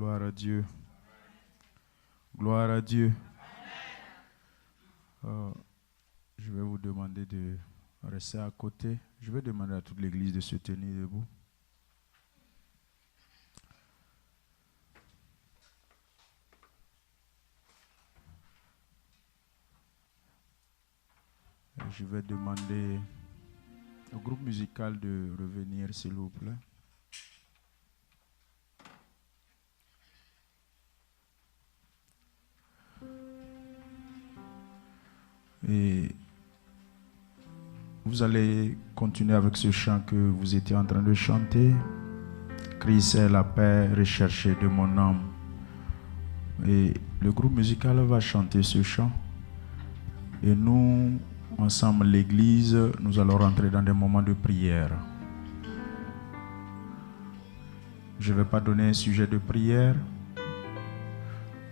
Gloire à Dieu. Gloire à Dieu. Je vais vous demander de rester à côté. Je vais demander à toute l'église de se tenir debout. Je vais demander au groupe musical de revenir, s'il vous plaît. Et vous allez continuer avec ce chant que vous étiez en train de chanter. Christ est la paix recherchée de mon âme. Et le groupe musical va chanter ce chant. Et nous, ensemble, l'église, nous allons rentrer dans des moments de prière. Je ne vais pas donner un sujet de prière.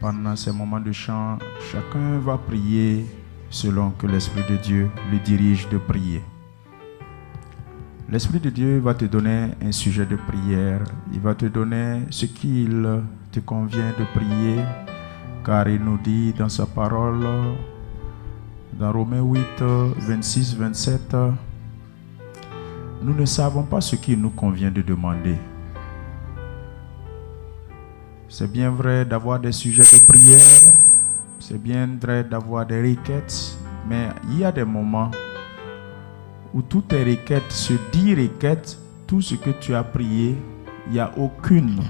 Pendant ces moments de chant, chacun va prier selon que l'Esprit de Dieu le dirige de prier. L'Esprit de Dieu va te donner un sujet de prière. Il va te donner ce qu'il te convient de prier, car il nous dit dans sa parole, dans Romains 8, 26, 27, nous ne savons pas ce qu'il nous convient de demander. C'est bien vrai d'avoir des sujets de prière, c'est bien vrai d'avoir des requêtes, mais il y a des moments où toutes tes requêtes, ce 10 requêtes, tout ce que tu as prié, il n'y a aucune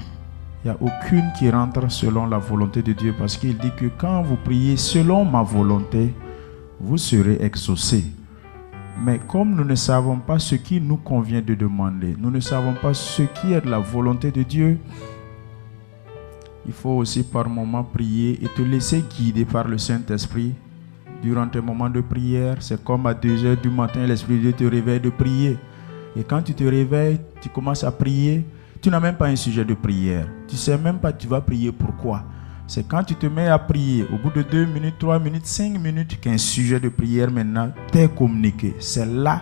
qui rentre selon la volonté de Dieu, parce qu'il dit que quand vous priez selon ma volonté, vous serez exaucés. Mais comme nous ne savons pas ce qui nous convient de demander, nous ne savons pas ce qui est de la volonté de Dieu, il faut aussi par moments prier et te laisser guider par le Saint-Esprit durant tes moments de prière. C'est comme à 2h du matin, l'Esprit de Dieu te réveille de prier. Et quand tu te réveilles, tu commences à prier, tu n'as même pas un sujet de prière. Tu ne sais même pas tu vas prier pourquoi. C'est quand tu te mets à prier, au bout de 2 minutes, 3 minutes, 5 minutes, qu'un sujet de prière maintenant t'est communiqué. C'est là,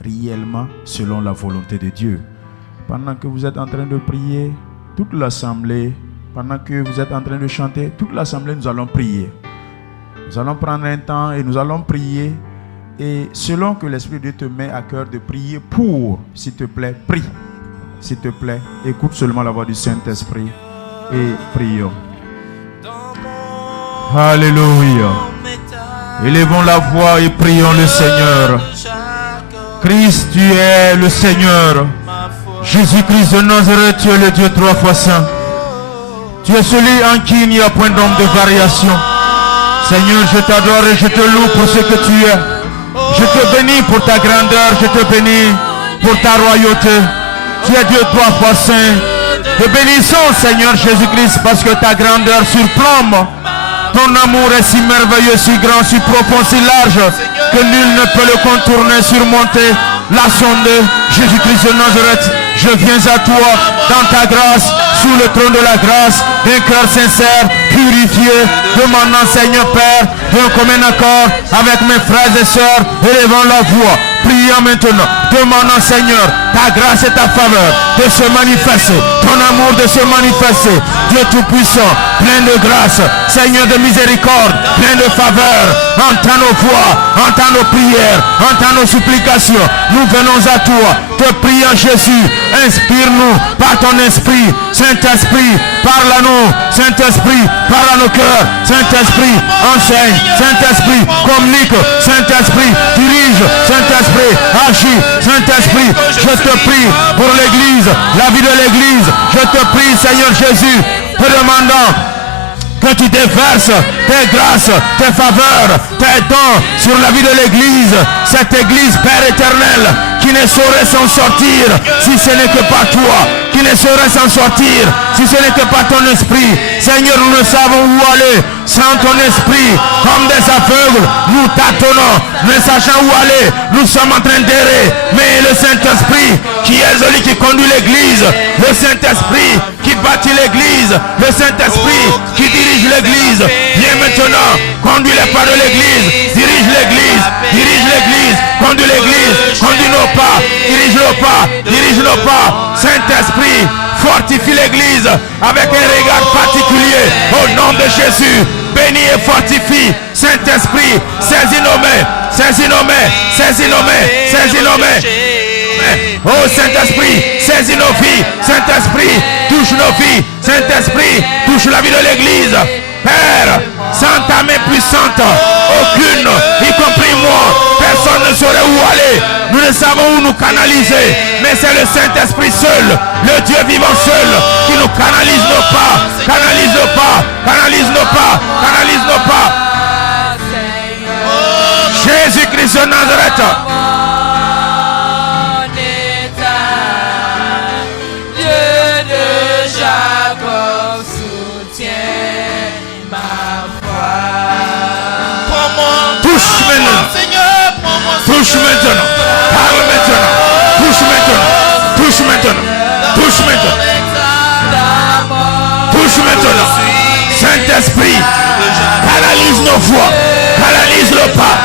réellement, selon la volonté de Dieu. Pendant que vous êtes en train de prier, toute l'assemblée, pendant que vous êtes en train de chanter, toute l'assemblée, nous allons prier. Nous allons prendre un temps et nous allons prier. Et selon que l'Esprit de Dieu te met à cœur de prier pour, s'il te plaît, prie. S'il te plaît, écoute seulement la voix du Saint-Esprit et prions. Alléluia. Élevons la voix et prions le Seigneur. Christ, tu es le Seigneur. Jésus-Christ de Nazareth, tu es le Dieu 3 fois saint. Tu es celui en qui il n'y a point d'ombre de variation. Seigneur, je t'adore et je te loue pour ce que tu es. Je te bénis pour ta grandeur, je te bénis pour ta royauté. Tu es Dieu 3 fois saint. Te bénissons, Seigneur Jésus-Christ, parce que ta grandeur surplombe. Ton amour est si merveilleux, si grand, si profond, si large, que nul ne peut le contourner, surmonter, la sonder. Jésus-Christ de Nazareth, je viens à toi dans ta grâce, sous le trône de la grâce, d'un cœur sincère, purifié, demandant, Seigneur Père, d'un commun accord avec mes frères et sœurs, élevant la voix, priant maintenant, demandant, Seigneur, ta grâce et ta faveur de se manifester, ton amour de se manifester, Dieu Tout-Puissant, plein de grâce, Seigneur de miséricorde, plein de faveur, entends nos voix, entends nos prières, entends nos supplications, nous venons à toi, te priant Jésus, inspire-nous par ton esprit, Saint-Esprit, parle à nous, Saint-Esprit, parle à nos cœurs, Saint-Esprit, enseigne, Saint-Esprit, communique, Saint-Esprit, dirige, Saint-Esprit, agis, Saint-Esprit, je te prie pour l'église, la vie de l'église, je te prie Seigneur Jésus, te demandant que tu déverses tes grâces, tes faveurs, tes dons sur la vie de l'église, cette église Père éternel, qui ne saurait s'en sortir si ce n'est que par toi, qui ne saurait s'en sortir si ce n'est que par ton esprit. Seigneur, nous ne savons où aller sans ton esprit, comme des aveugles, nous tâtonnons, ne sachant où aller, nous sommes en train d'errer, mais le Saint-Esprit qui est celui qui conduit l'église, le Saint-Esprit qui bâtit l'église, le Saint-Esprit qui dirige l'église, viens maintenant, conduis les pas de l'église, dirige l'église, conduis l'église, conduis nos pas, dirige nos pas, Saint-Esprit, fortifie l'église avec un regard Jésus, bénis et fortifie. Saint-Esprit, saisis nos mains, saisis nos mains, saisis nos mains, saisis nos mains. Oh Saint-Esprit, saisis nos vies. Saint-Esprit, touche nos vies. Saint-Esprit, touche la vie de l'Église. Père, sans ta main puissante, aucune, y compris moi, personne ne saurait où aller. Nous ne savons où nous canaliser, mais c'est le Saint-Esprit seul, le Dieu vivant seul, qui nous canalise nos pas, canalise nos pas, canalise nos pas, canalise nos pas. Jésus-Christ de Nazareth. Touche maintenant, parle maintenant, touche maintenant, touche maintenant, touche maintenant, touche maintenant. Saint-Esprit, canalise nos voix, canalise le pas,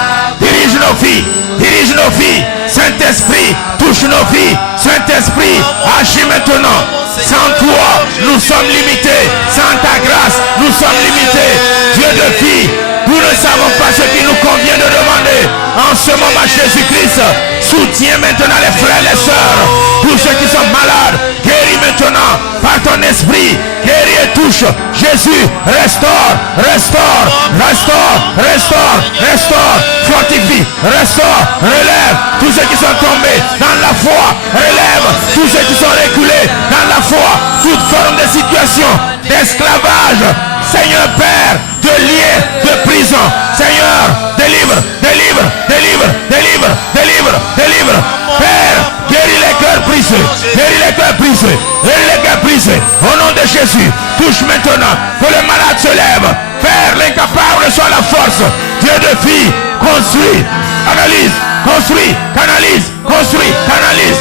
dirige nos vies, dirige nos vies. Saint-Esprit, touche nos vies. Saint-Esprit, agis maintenant. Sans toi, nous sommes limités. Sans ta grâce, nous sommes limités. Dieu de vie, nous ne savons pas ce qui nous convient de demander. En ce moment, Jésus-Christ, soutiens maintenant les frères et les sœurs. Tous ceux qui sont malades, guéris maintenant par ton esprit. Guéris et touche. Jésus, restaure, restaure, restaure, restaure, restaure, fortifie, restaure, relève. Tous ceux qui sont tombés dans la foi, relève. Tous ceux qui sont reculés dans la foi, toute forme de situation, d'esclavage. Seigneur Père, de liens, de prison. Seigneur, délivre, délivre, délivre, délivre, délivre, délivre. Père, guéris les cœurs brisés, guéris les cœurs brisés, guéris les cœurs brisés. Au nom de Jésus, touche maintenant, que le malade se lève. Père, l'incapable soit la force. Dieu de vie, construis, analyse, construis, canalise, construis, canalise.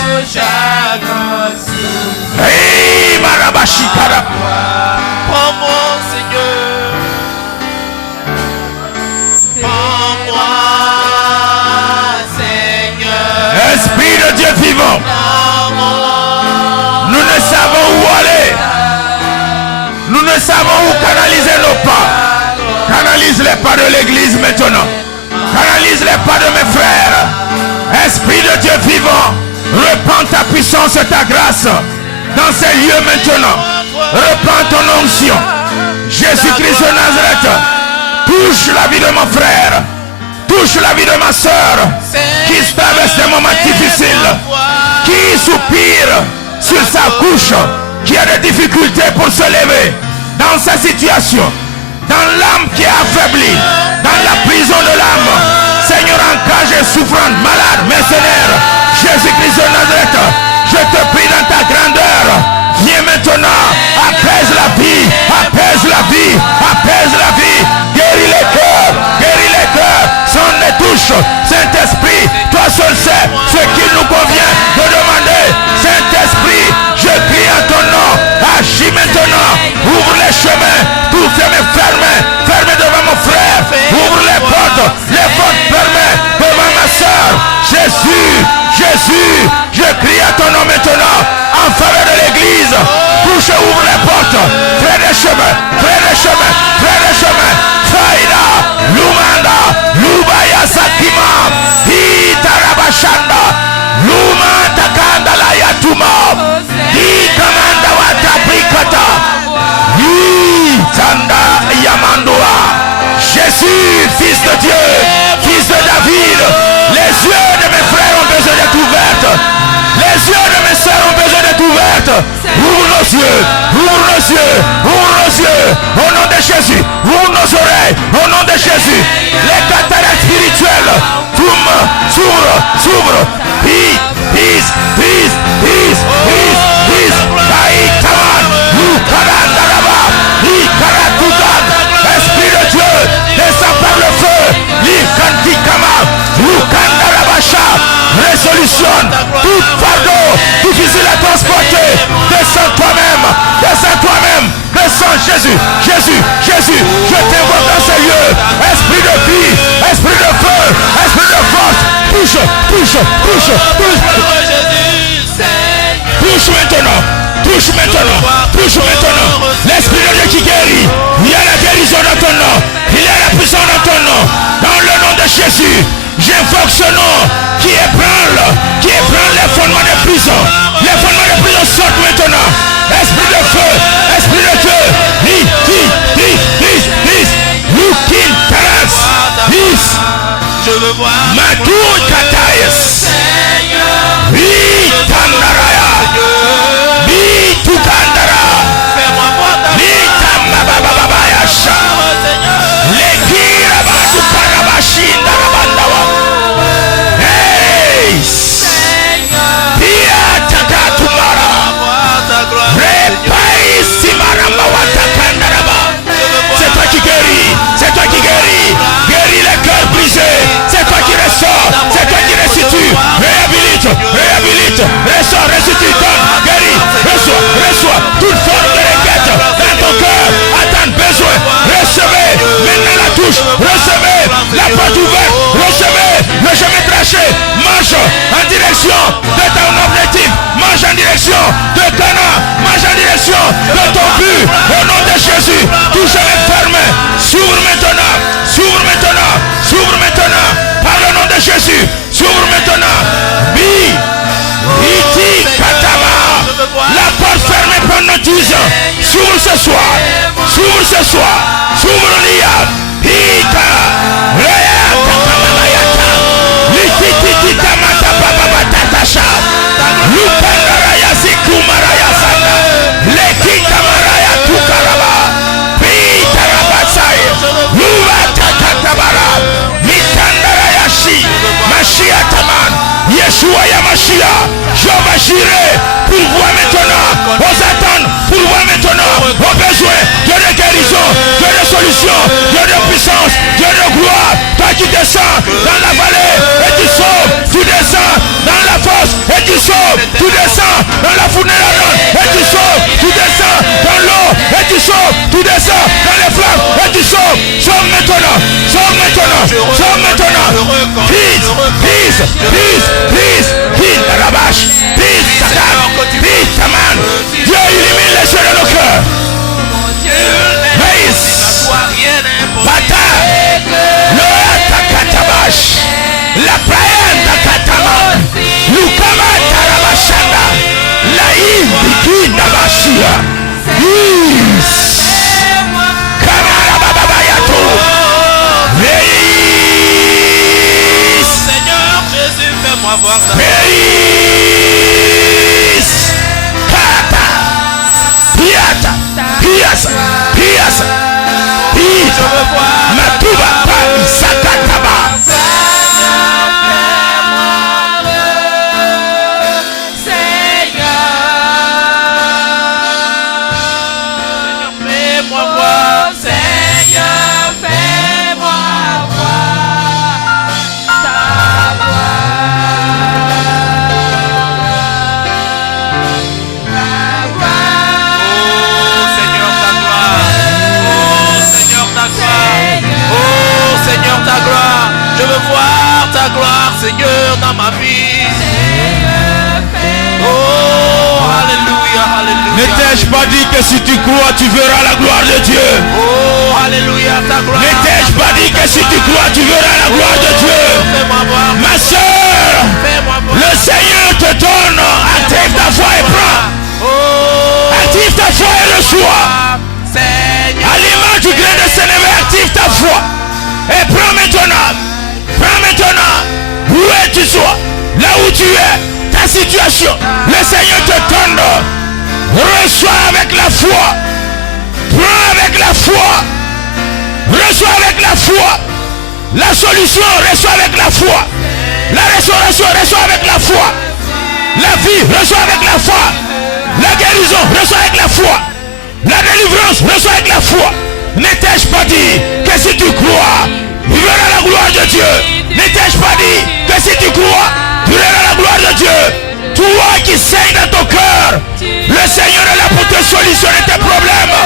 Hey, Marabashikara. Prends-moi, Seigneur. Prends-moi, Seigneur. Esprit de Dieu vivant, nous ne savons où aller. Nous ne savons où canaliser nos pas. Canalise les pas de l'église maintenant. Canalise les pas de mes frères. Esprit de Dieu vivant, répands ta puissance et ta grâce dans ces lieux maintenant. Reprends ton onction. Jésus-Christ de Nazareth, touche la vie de mon frère, touche la vie de ma soeur qui traverse des moments difficiles, qui soupire sur sa couche, qui a des difficultés pour se lever dans sa situation, dans l'âme qui est affaiblie, dans la prison de l'âme. Seigneur, encagé, souffrant, malade, mercenaire, Jésus-Christ de Nazareth, je te prie dans ta grandeur. Viens maintenant, apaise la vie, apaise la vie, apaise la vie, guéris les cœurs, sonne les touches. Saint-Esprit, toi seul sais ce qu'il nous convient de demander. Saint-Esprit, je crie en ton nom, agis maintenant, ouvre les chemins, tout fermé devant mon frère, ouvre les portes fermées devant ma soeur. Jésus, je crie à ton nom maintenant, en faveur de l'église. Touche, ouvre les portes, fais des chemins, Faïda, Lumanda, Lubaya Sakima, Hitarabashanda, Lumanda Kandala Yatuma, Hikamanda Watabrikata, Hitanda Yamandoa. Jésus, fils de Dieu, fils de David, les yeux de mes frères ont besoin d'être ouverts. Les yeux de mes sœurs ont besoin d'être ouvertes. Ouvre nos yeux, ouvre nos yeux, ouvre nos yeux. Au nom de Jésus, ouvre nos oreilles. Au nom de Jésus, les cataractes spirituelles s'ouvrent. Peace. Esprit de Dieu, descend par le feu. Résolutionne tout fardeau difficile à transporter. Descends toi-même. Descends Jésus. Je t'invoque dans ces lieux. Esprit de vie, esprit de feu, esprit de force. Touche maintenant. L'Esprit de Dieu qui guérit. Il y a la guérison dans toute forme de requête dans ton cœur, à ton besoin. Recevez maintenant la touche, recevez la porte ouverte, recevez le chemin tracé. Marche en direction de ton objectif, marche en direction de Canaan, marche en direction de ton but. Au nom de Jésus, tout chemin fermé s'ouvre maintenant, s'ouvre maintenant, s'ouvre maintenant. Par le nom de Jésus, s'ouvre maintenant. Bi, iti, katama. La porte fermée pendant 10 ans s'ouvre ce soir, s'ouvre ce soir, s'ouvre l'IA. Ika, Rea, Takamayata, Lititi, Tamata, Papa, Tatasha, Lukandaraya, Zikumaraya, Sana, Lekita Maraya, Tukaraba, Pitarabatsai, Luva, Takatabara, Mitandaraya, Shi, Mashia Taman, Yeshua Yamashia, Jehovah Jireh, pourvois maintenant aux attentes, pourvois maintenant aux besoins, Dieu de guérison, Dieu de solution, Dieu de puissance, Dieu de gloire. Toi qui descends dans la vallée et tu sauves, tu descends dans la fosse et tu sauves, tu descends dans la fournaise et tu sauves, tu descends dans l'eau et tu sauves, tu descends dans les flammes et tu sauves. Sauve maintenant, sauve maintenant, sauve maintenant. Peace, peace, peace, peace, peace, la rabâche, peace, Satan, peace, Taman. Dieu illumine les yeux de nos cœurs. Peace, Bata, le Takatabash, la Prayan Takataman, Lukama Tarabashanda, la Ibiki Nabashia, Peace, Kamara Babayato, Seigneur Jésus, fais-moi voir ta Kata, Piata, Piasa, Piasa, Pita, Matuba, Sakataba. Je veux voir ta gloire, Seigneur, dans ma vie. Oh, alléluia, alléluia. Ne t'ai-je pas dit que si tu crois, tu verras la gloire de Dieu? Oh, alléluia, ta gloire. Ne t'ai-je pas dit que si tu crois, tu verras la gloire de Dieu? Fais-moi voir. Ma soeur, le Seigneur te donne. Active ta foi et prends. Oh, active ta foi et reçois. Seigneur. À l'image du grain de sénévé, active ta foi. Et prends maintenant. Prends maintenant. Où tu sois, là où tu es, ta situation. Le Seigneur te donne. Reçois avec la foi. Prends avec la foi. Reçois avec la foi. La solution, reçois avec la foi. La restauration, reçois avec la foi. La vie, reçois avec la foi. La guérison, reçois avec la foi. La délivrance, reçois avec la foi. Ne t'ai-je pas dit que si tu crois, tu verras la gloire de Dieu? Ne t'ai-je pas dit que si tu crois, tu verras la gloire de Dieu? Toi qui saigne dans ton cœur, le Seigneur est là pour te solutionner tes problèmes,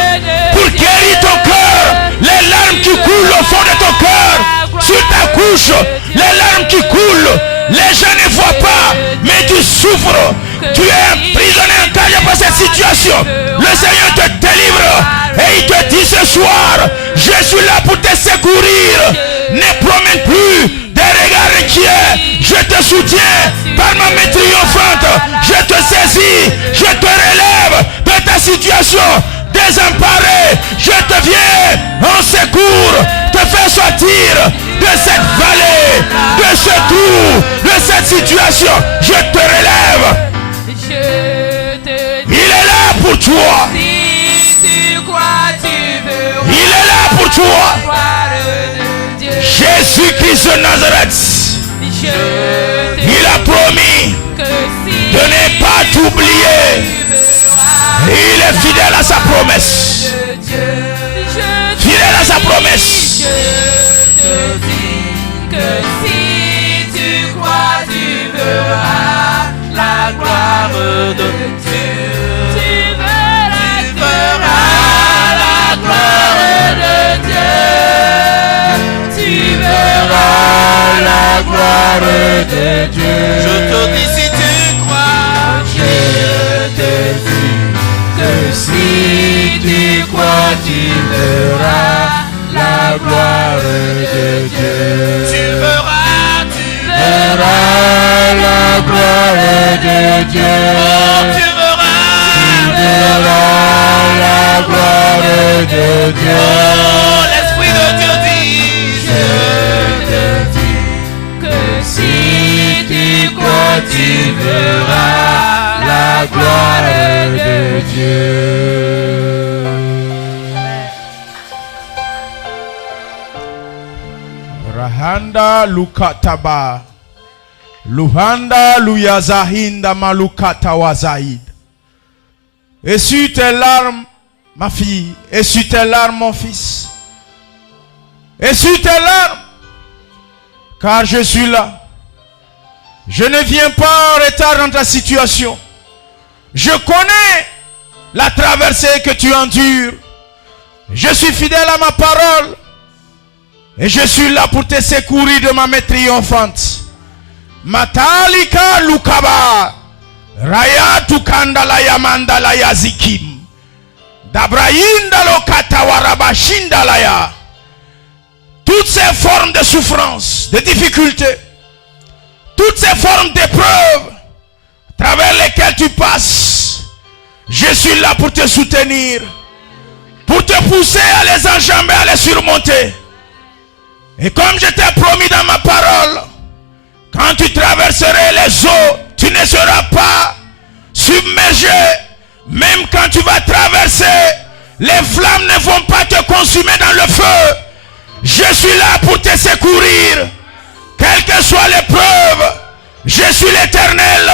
pour guérir ton cœur. Les larmes qui coulent au fond de ton cœur, sur ta couche, les larmes qui coulent, les gens ne voient pas, mais tu souffres. Tu es emprisonné en cage par cette situation. Le Seigneur te délivre et il te dit ce soir, je suis là pour te secourir. Ne promène plus des regards inquiets. Je te soutiens par ma main triomphante. Je te saisis, je te relève de ta situation désemparée. Je te viens en secours, te faire sortir de cette vallée, de ce trou, de cette situation. Je te relève. Il est là pour toi. Il est là pour toi. Jésus-Christ de Nazareth. Il a promis de ne pas t'oublier. Il est fidèle à sa promesse. Fidèle à sa promesse. Je te dis que si tu crois, tu verras la gloire de Dieu. Tu verras crois, tu verras la gloire de Dieu. Tu verras La gloire de Dieu. Oh, tu verras La gloire de Dieu. Oh, l'Esprit de Dieu dit, Je te dis que si tu crois, tu verras la gloire de Dieu. Rahanda lukataba. Luhanda luyazahinda malukata wazaid. Essuie tes larmes, ma fille. Essuie tes larmes, mon fils. Essuie tes larmes. Car je suis là. Je ne viens pas en retard dans ta situation. Je connais la traversée que tu endures. Je suis fidèle à ma parole. Et je suis là pour te secourir de ma main triomphante. Matalika lukaba. Raya tukanda la yamanda la yazikim. Dabraïnda lo katawarabashinda la ya. Toutes ces formes de souffrance, de difficultés, toutes ces formes d'épreuves à travers lesquelles tu passes, je suis là pour te soutenir, pour te pousser à les enjamber, à les surmonter. Et comme je t'ai promis dans ma parole, quand tu traverserais les eaux, tu ne seras pas submergé. Même quand tu vas traverser, les flammes ne vont pas te consumer dans le feu. Je suis là pour te secourir. Quelle que soit l'épreuve, je suis l'Éternel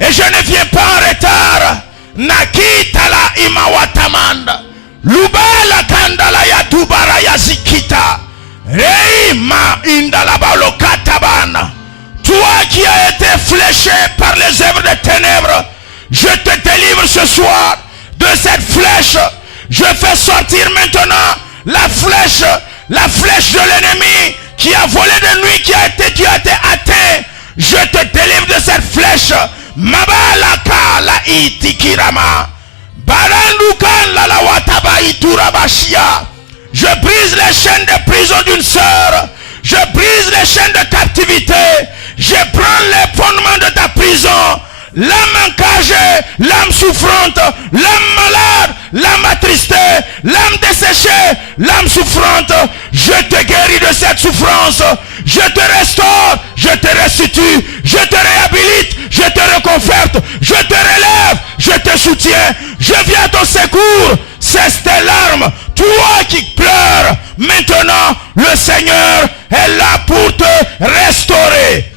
et je ne viens pas en retard. Nakitala imawatamanda. Lubala kandala ya dubara ya zikita. Reima indalabalokataban. Toi qui as été fléché par les œuvres des ténèbres, je te délivre ce soir de cette flèche. Je fais sortir maintenant la flèche de l'ennemi qui a volé de nuit, qui a été atteint. Je te délivre de cette flèche. Mabalaka la itikirama. Barandukan la lawataba iturabashia. Je brise les chaînes de prison d'une sœur. Je brise les chaînes de captivité. Je prends les fondements de ta prison. L'âme encagée, l'âme souffrante, l'âme malade, l'âme attristée, l'âme desséchée, l'âme souffrante. Je te guéris de cette souffrance. Je te restaure, je te restitue, je te réhabilite, je te reconforte, je te relève, je te soutiens. Je viens à ton secours. Cesse tes larmes. Toi qui pleures, maintenant le Seigneur est là pour te restaurer.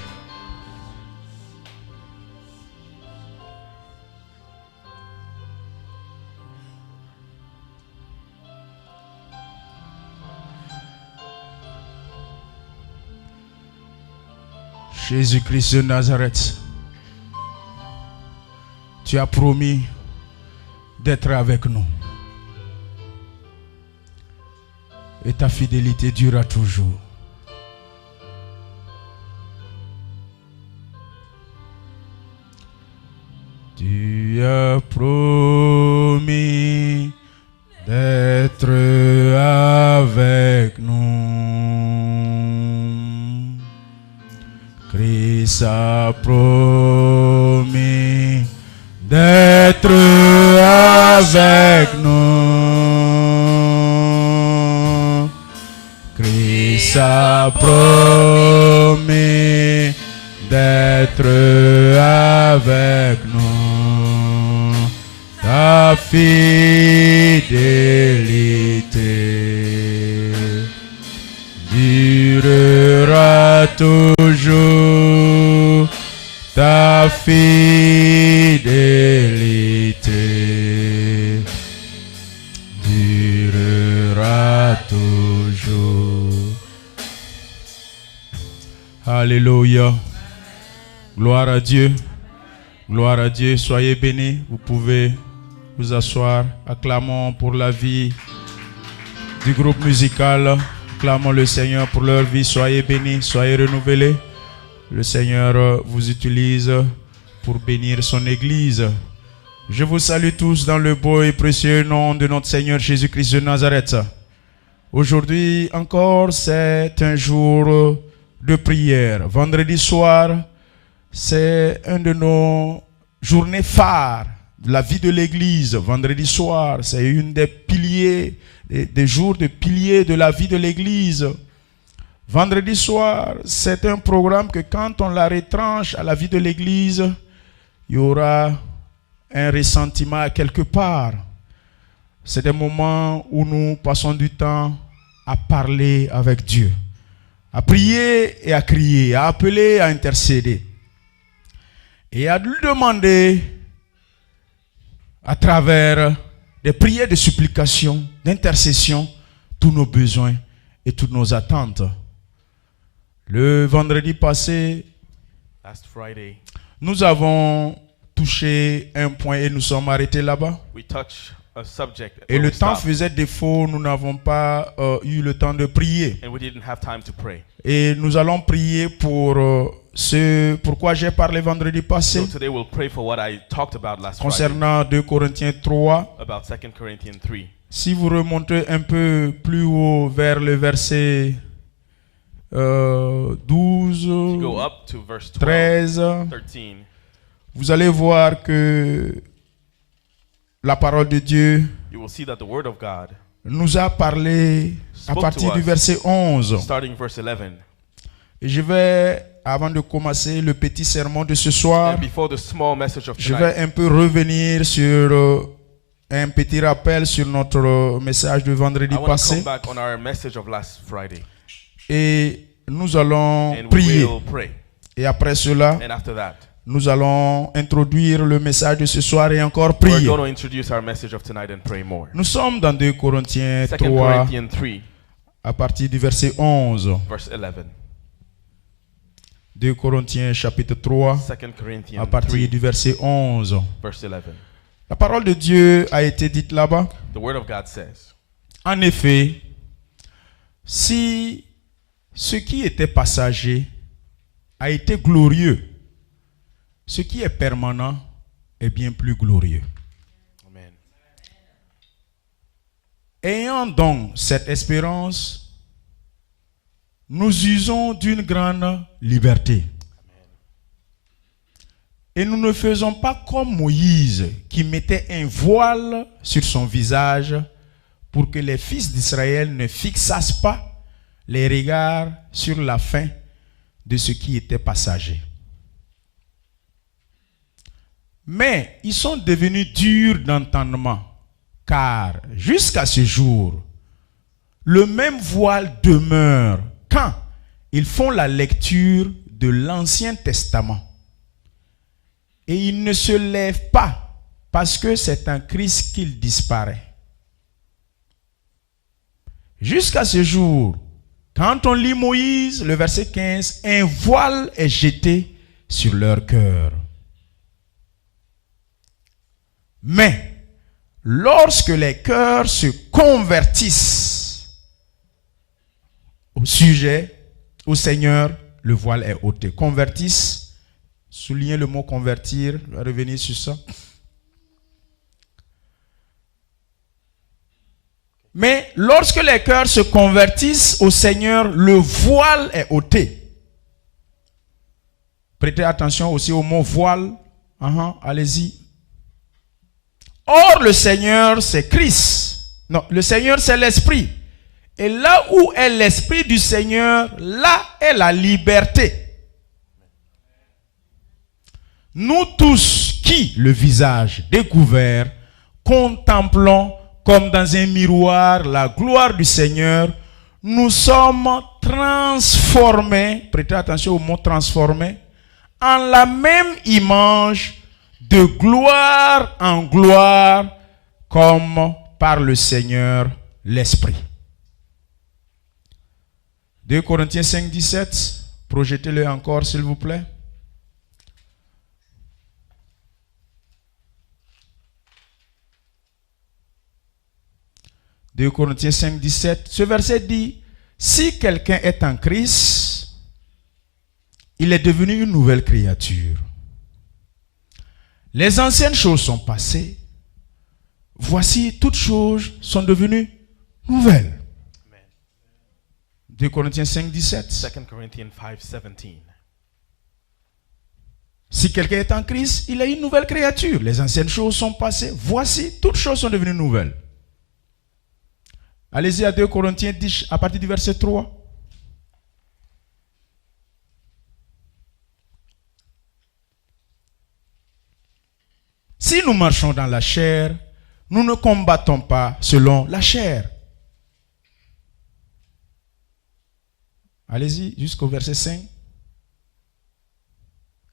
Jésus-Christ de Nazareth, tu as promis d'être avec nous. Et ta fidélité durera toujours. Tu as promis d'être avec nous. Christ a promis d'être avec nous. Christ a promis d'être avec nous. Ta fidélité durera toujours. Ta fidélité durera toujours. Alléluia. Gloire à Dieu. Gloire à Dieu. Soyez bénis. Vous pouvez vous asseoir. Acclamons pour la vie du groupe musical. Acclamons le Seigneur pour leur vie. Soyez bénis. Soyez renouvelés. Le Seigneur vous utilise pour bénir son Église. Je vous salue tous dans le beau et précieux nom de notre Seigneur Jésus-Christ de Nazareth. Aujourd'hui encore, c'est un jour de prière. Vendredi soir, c'est un de nos journées phares de la vie de l'Église. Vendredi soir, c'est une des piliers, des jours de piliers de la vie de l'Église. Vendredi soir, c'est un programme que quand on la retranche à la vie de l'Église, il y aura un ressentiment quelque part. C'est des moments où nous passons du temps à parler avec Dieu, à prier et à crier, à appeler, à intercéder. Et à lui demander, à travers des prières de supplication, d'intercession, tous nos besoins et toutes nos attentes. Le vendredi passé, Last Friday, nous avons touché un point et nous sommes arrêtés là-bas. we touched a subject Et where le we temps stopped, faisait défaut, nous n'avons pas eu le temps de prier. and we didn't have time to pray. Et nous allons prier pour ce pourquoi j'ai parlé vendredi passé, So today we'll pray for what I talked about last Friday, concernant 2 Corinthiens 3. about 2 Corinthians 3. Si vous remontez un peu plus haut vers le verset 12, You go up to verse 12, 13, 13, vous allez voir que la parole de Dieu you will see that the word of God, nous a parlé à Spoke partir to du us. verset 11. starting verse 11. Et je vais, avant de commencer le petit sermon de ce soir, And before the small message of je tonight, vais un peu revenir sur un petit rappel sur notre message de vendredi I want to passé. come back on our message of last Friday. Et nous allons And prier. we will pray. Et après cela, And after that, nous allons introduire le message de ce soir et encore we're prier. going to introduce our message of tonight and pray more. Nous sommes dans 2 Corinthiens 2 3 Corinthians 3, à partir du verset 11. verse 11. 2 Corinthiens chapitre 3 2 Corinthians à partir 3, du verset 11. verse 11. La parole de Dieu a été dite là-bas. The word of God says, En effet, si ce qui était passager a été glorieux, ce qui est permanent est bien plus glorieux. Amen. Ayant donc cette espérance, nous usons d'une grande liberté. Et nous ne faisons pas comme Moïse qui mettait un voile sur son visage pour que les fils d'Israël ne fixassent pas les regards sur la fin de ce qui était passager. Mais ils sont devenus durs d'entendement, car jusqu'à ce jour, le même voile demeure quand ils font la lecture de l'Ancien Testament. Et il ne se lève pas parce que c'est en Christ qu'il disparaît. Jusqu'à ce jour, quand on lit Moïse, le verset 15, un voile est jeté sur leur cœur. Mais lorsque les cœurs se convertissent au Seigneur, le voile est ôté. Convertissent. Soulignez le mot convertir, je vais revenir sur ça. Mais lorsque les cœurs se convertissent au Seigneur, le voile est ôté. Prêtez attention aussi au mot voile. Allez-y. Or, le Seigneur, c'est Christ. Non, le Seigneur, c'est l'Esprit. Et là où est l'Esprit du Seigneur, là est la liberté. Nous tous qui, le visage découvert, contemplons comme dans un miroir la gloire du Seigneur, nous sommes transformés, prêtez attention au mot transformés, en la même image de gloire en gloire, comme par le Seigneur l'Esprit. 2 Corinthiens 5, 17, projetez-le encore s'il vous plaît. 2 Corinthiens 5, 17. Ce verset dit, si quelqu'un est en Christ, il est devenu une nouvelle créature. Les anciennes choses sont passées. Voici, toutes choses sont devenues nouvelles. 2 Corinthiens 5, 17. 2 Corinthians 5:17. Si quelqu'un est en Christ, il est une nouvelle créature. Les anciennes choses sont passées. Voici, toutes choses sont devenues nouvelles. Allez-y à 2 Corinthiens 10, à partir du verset 3. Si nous marchons dans la chair, nous ne combattons pas selon la chair. Allez-y jusqu'au verset 5.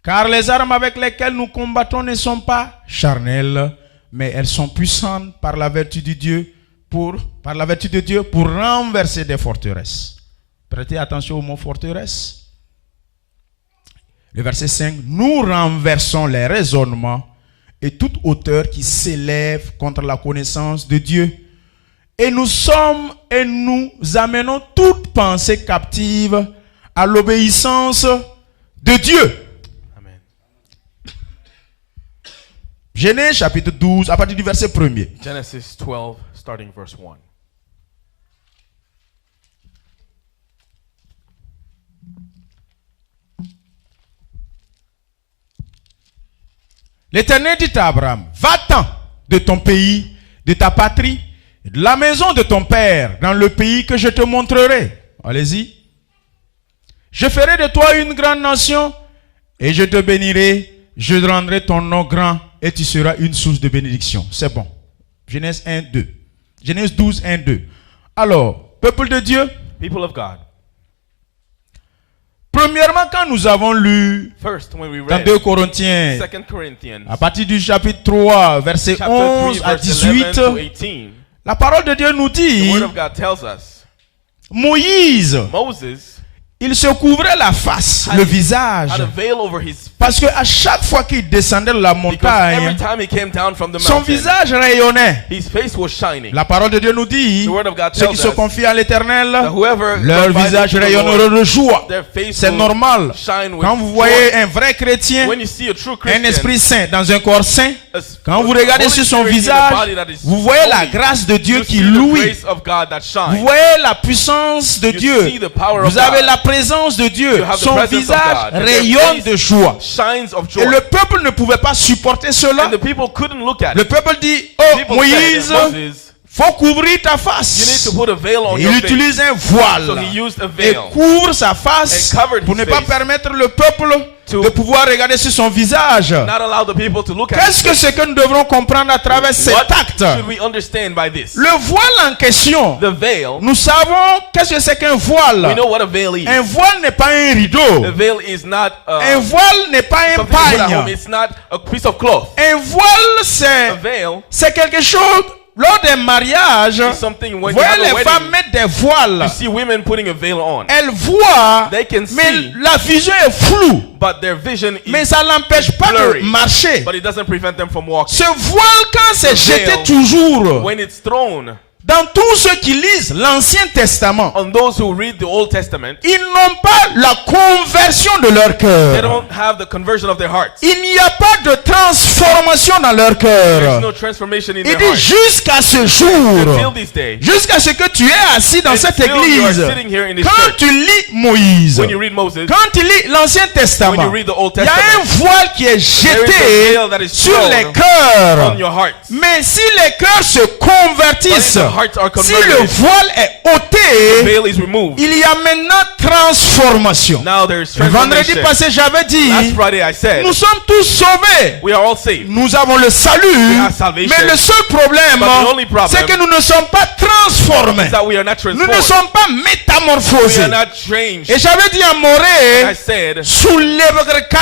Car les armes avec lesquelles nous combattons ne sont pas charnelles, mais elles sont puissantes par la vertu de Dieu pour renverser des forteresses. Prêtez attention au mot forteresse. Le verset 5. Nous renversons les raisonnements et toute hauteur qui s'élève contre la connaissance de Dieu. Et nous amenons toute pensée captive à l'obéissance de Dieu. Amen. Genèse chapitre 12, à partir du verset 1er. Genesis 12, starting verse 1. L'Éternel dit à Abraham, va-t'en de ton pays, de ta patrie, de la maison de ton père, dans le pays que je te montrerai. Allez-y. Je ferai de toi une grande nation et je te bénirai, je rendrai ton nom grand et tu seras une source de bénédiction. C'est bon. Genèse 1, 2. Genèse 12, 1, 2. Alors, peuple de Dieu, People of God. premièrement, quand nous avons lu First, when we dans read 2 Corinthiens, 2 Corinthians à partir du chapitre 3, verset chapter 11 3, à verse 11 to 18, 18, la parole de Dieu nous the dit, Word of God tells us, Moïse, Moses il se couvrait la face, le visage, had a veil over his face. parce qu'à chaque fois qu'il descendait de la Because montagne, every time he came down from the son mountain, visage rayonnait. his face was shining. La parole de Dieu nous dit, The Word of God ceux tells qui se us confient à l'Éternel, that whoever leur confides visage in the rayonnera Lord, de joie. their face C'est will normal. shine with Quand vous joy. voyez un vrai chrétien, When you see a true un Christian, esprit saint dans un corps saint, a- quand vous a regardez Holy sur son Spirit in a visage, body that is vous voyez la holy, grâce de Dieu you qui see the louit. grace of God that shines. Vous voyez la puissance de You Dieu. see the power of Vous avez God. la présence de Dieu. You have the Son presence of visage God. And their rayonne face de joie. shines of joy. Et le peuple ne pouvait pas supporter cela. And the people couldn't look at Le it. peuple dit, oh People Moïse, said, Moses, faut couvrir ta you need face. to put a veil on Et your il face. utilise un voile So he used a et veil. couvre sa face And covered pour his ne pas face. permettre le peuple To de pouvoir regarder sur son visage. Not allow the people to look at Qu'est-ce que c'est que nous devrons comprendre à travers cet What acte? should we understand by this? Le voile en question, The veil, nous savons qu'est-ce que c'est qu'un we voile. know what a veil is. Un voile n'est pas un rideau. A veil is not Un voile n'est pas un something you put at home. pagne. It's not a piece of cloth. Un voile, A veil c'est quelque chose, lors des mariages, is something vous when you voyez have a les femmes wedding, mettre des voiles. you see women putting a veil on. Elles voient, They can mais see, la vision est floue. but their vision Mais is ça n'empêche pas blurry. de marcher. but it doesn't prevent them from walking. Ce voile, quand c'est The jeté veil, toujours, When it's thrown dans tous ceux qui lisent l'Ancien Testament, on those who read the Old Testament, ils n'ont pas la conversion de leur they cœur. don't have the conversion of their hearts. Il n'y a pas de transformation dans leur There's cœur. no transformation in Il their dit hearts. jusqu'à ce Until jour, this day, jusqu'à ce que tu es assis dans cette until you are église, sitting here in this quand church, tu lis Moïse, when you read Moses, quand tu lis l'Ancien when Testament, you read the Old il y a un Testament, voile qui est there is a jeté veil that is sur thrown les cœurs. on your hearts. Mais si les cœurs se But convertissent, if the hearts are si le converted, voile est the ôté, veil is removed. il y a maintenant transformation. Now there is Le vendredi transformation. passé, j'avais dit, Last Friday I said, nous sommes tous sauvés. we are all saved. Nous avons le salut, have salvation. mais le seul problème, But the only problem c'est que nous ne sommes pas transformés. Is that we are not Nous ne transformed. sommes pas We métamorphosés. are not changed. Et j'avais dit à I Moré, said, sous l'évêque,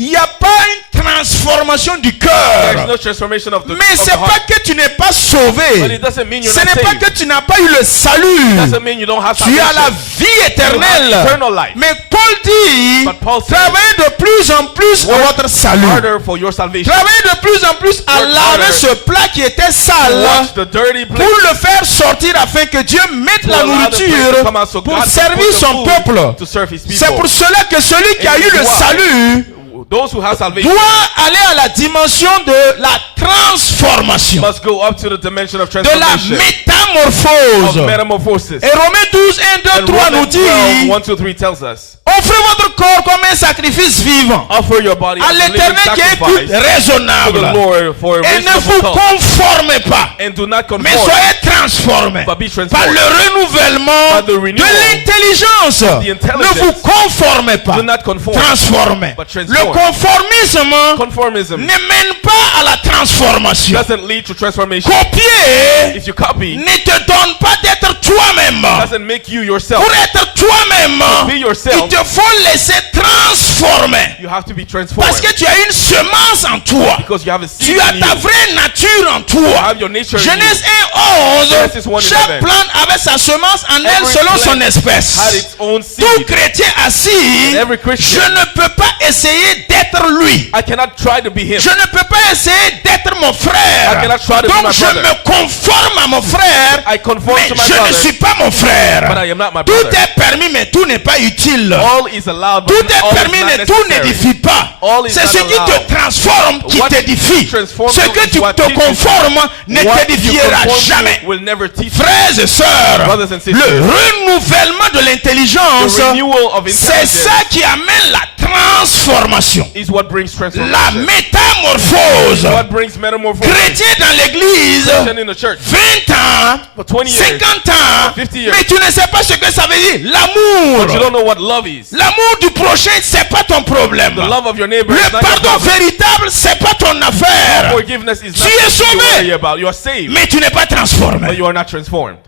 il n'y a pas une transformation du there is cœur. no transformation of the, Mais of the c'est pas heart. que tu n'es pas But sauvé. it doesn't mean you're Ce not n'est pas saved. que tu n'as pas eu le salut. Doesn't mean you don't have Tu as la salvation. vie You have éternelle. eternal life. Mais Paul dit, But Paul said, travaillez de plus en plus à work votre salut. harder for your salvation. Travaillez de plus en plus à Work laver harder. ce plat qui était sale Watch the dirty pour place. le faire sortir afin que Dieu mette To la allow the place to nourriture come out so pour God can servir put the son food peuple. to serve his C'est people. pour cela que celui qui a And eu le why? salut, those who have salvation doit aller à la dimension de la transformation, must go up to the dimension of de la transformation, of métamorphose. metamorphosis. Et Romains 12, 1, 2, And 3 nous Romans 12, dit, 1, 2, 3 tells us, offrez votre corps comme un sacrifice vivant offer your body à as a living l'éternel qui est culte sacrifice to the raisonnable. Lord for a Et ne vous reasonable cause. conformez pas, And do not mais conform, soyez transformés but be par transformed. le renouvellement By the renewal de l'intelligence. the intelligence. Ne vous conformez pas, Do not conform, transformez. but Le transform. conformisme Conformism ne mène pas à la transformation. doesn't lead to transformation. Copier If you copy, ne te donne pas d'être toi-même. doesn't make you yourself. Pour être toi-même, Be yourself. il te faut laisser transformer. You have to be transformed. Parce que tu as une semence en toi. Because you have a seed Tu as in ta you. vraie nature en You toi. have your nature in you. Genèse 1, Genesis 11. 1:11. Chaque plante avait sa semence en elle Every selon plant son espèce. had its own Tout seed. chrétien assis, And every je Christian, ne peux pas essayer d'être lui. I cannot try to be him. Je ne peux pas essayer d'être mon I frère. cannot try to be Donc my je brother. me conforme à mon frère, I conform mais to my je ne brother, suis pas mon frère. but I am not my Tout brother. est permis, mais tout n'est pas utile. All is allowed, but Tout est all is permis, not mais tout necessary. n'édifie pas. All is C'est not ce qui allowed. te transforme qui What t'édifie. transforms Ce you que is tu what te teaches you. conformes ne What you t'édifiera conform to jamais. will never teach you. Frères et sœurs, Brothers and sisters, le renouvellement de l'intelligence, the renewal of c'est intelligence ça qui amène la transformation, is what brings la transformation. métamorphose. What brings metamorphosis. Chrétien dans l'église, Christian in the church 20 ans, for 20 years, 50 ans, 50 years. mais tu ne sais pas ce que ça veut dire. but you L'amour. don't know what love is. L'amour du prochain, c'est pas ton problème. The love of your neighbor Le is not your pardon problem. véritable, c'est pas ton affaire. Forgiveness is Tu not es something you sauvé. worry about. You are saved, Mais tu n'es pas but transformé. you are not transformed.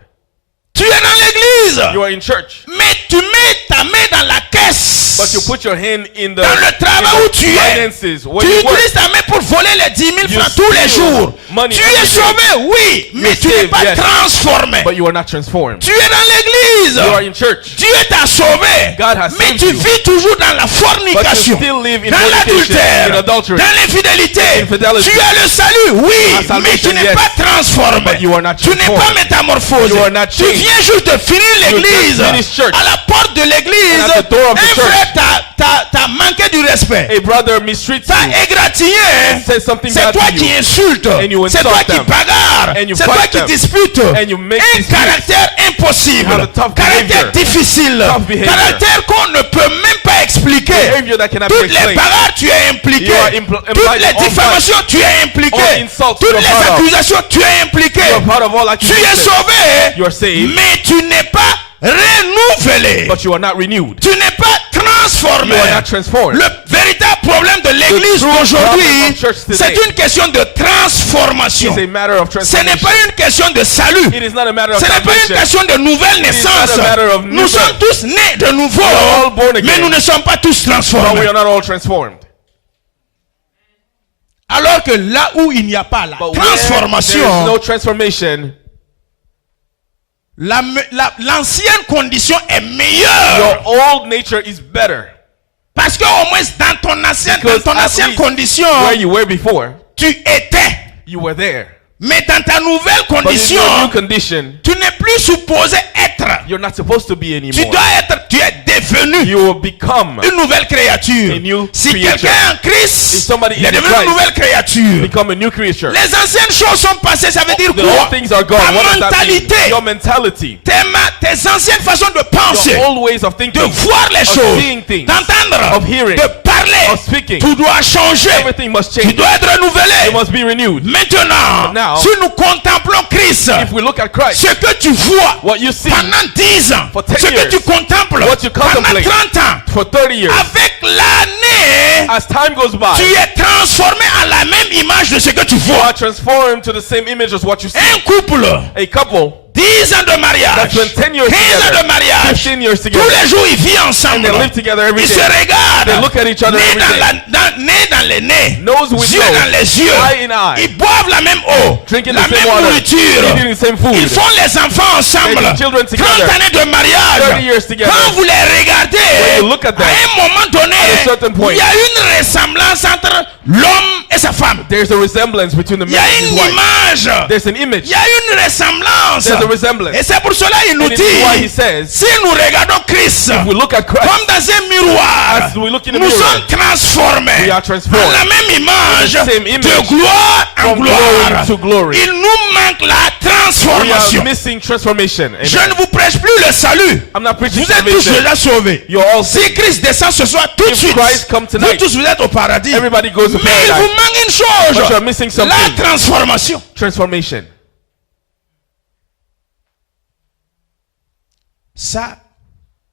Tu es dans l'église, You are in church, mais tu mets ta main dans la caisse. but you put your hand in the, Dans le travail in où the tu es, finances, where tu you work. utilises ta main pour voler les 10 000 You francs tous les steal jours. money Tu every es day. sauvé, oui, mais tu n'es saved, pas yes. transformé. But you are not transformed. Tu es dans l'église, You are in church, Dieu t'a sauvé, God has mais saved tu you. vis toujours dans la but fornication, you still live in dans fornication, in l'adultère, adultery. dans l'infidélité. Infidelity. Tu as le salut, oui, As salvation, mais tu n'es yes. pas transformé. But you are not Tu n'es transformed. pas métamorphosé. You are not Tu changed. viens juste de finir l'église. just finished church. À la porte de l'église, And at the door of the un church. frère t'a manqué du respect. A brother mistreats T'as you, égratigné. says something C'est bad toi to qui you, insultes. And you C'est insult toi qui them. bagarres. And you C'est toi fight qui them. disputes. And you make Un disputes. caractère impossible. You have a tough Caractère behavior. difficile. Tough behavior. Caractère qu'on ne peut même pas expliquer. behavior that cannot be Toutes les explained. bagarres, tu es impliqué. You are Toutes implied les in all diffamations, tu es impliqué. All insults, Toutes you are les part of. accusations, tu es impliqué. You are part of all Tu es accusations. sauvé, You are saved, mais tu n'es pas renouvelé. but you are not renewed. Tu n'es pas transformé. You are not transformed. Le véritable problème de l'église true problem d'aujourd'hui, of church today c'est une question de transformation. It's a matter of Ce transformation. n'est pas une question de salut. It is not a matter of Ce n'est pas une salvation. question de nouvelle naissance. not a matter of new Nous sommes birth. tous nés de nouveau, are all born again. mais nous ne sommes pas tous But we transformés. are not all transformed. Alors que là où il n'y a pas la But where there is transformation, no transformation, l'ancienne condition est meilleure. your old nature is better. Parce qu'au moins dans ton ancienne Because at least condition, where you were before, tu étais. you were there. Mais dans ta nouvelle But in condition, your new condition, tu n'es plus supposé être. you're not supposed to be Tu anymore. dois être, tu es devenu You will become une nouvelle créature. a new Si creature. quelqu'un est en Christ, If somebody il est is in devenu une Christ, nouvelle créature. become a new creature. Les anciennes choses sont passées, ça veut dire The quoi? old things are gone. Ta What does that mean? mentalité, Your mentality, tes anciennes façons de penser, your old ways of de thinking, voir les of choses, seeing things, d'entendre, of hearing, de parler, of speaking. tout doit changer. Everything must Tu change. dois être renouvelé. It must be renewed. Maintenant, But now, si nous contemplons Christ, If we look at Christ, ce que tu vois what you see pendant 10 ans, For 10 ce que years, tu contemples what you pendant contemplate 30 ans, for 30 years, avec l'année, as time goes by, tu es transformé à la même image de ce que tu you vois. are transformed to the same image as what you see. Un couple, A couple 10 ans de mariage, that spent 10 years 15 ans together, de mariage, 15 years tous together, les jours ils vivent and ensemble, they live together every ils se day, regardent, they look at each other nez every dans, day, nez dans les nez, nose with yeux nose, dans les yeux, eye in eye, ils boivent la même eau, drinking la the same même water, nourriture, eating the same ils food, font les enfants ensemble, They do children 30 together, années de 30 mariage, years together. quand vous les When regardez, you look at them, à un moment donné, at a certain point, il y a une ressemblance entre l'homme et sa femme, there's a resemblance between the il y a man and his une wife. image, There's an il image. y a une ressemblance, There's a resemblance. resemblance. Et c'est pour cela il nous And this is why he dit, says, si nous regardons Christ if we look at Christ, comme dans un miroir, as we look in the nous mirror, sommes transformés we are transformed en la même image, in the same image, de gloire en from gloire. glory to glory. Il nous manque la We transformation. are missing transformation. Amen. Je ne vous prêche plus le salut. I'm not preaching Vous êtes tous salvation. déjà sauvés. You're all Si saved. Christ descend ce soir, tout de If suite, Christ come vous tonight, tous vous êtes au paradis. everybody goes to Mais il paradise. vous manque une chose, But you're missing something. la transformation. Transformation. Ça,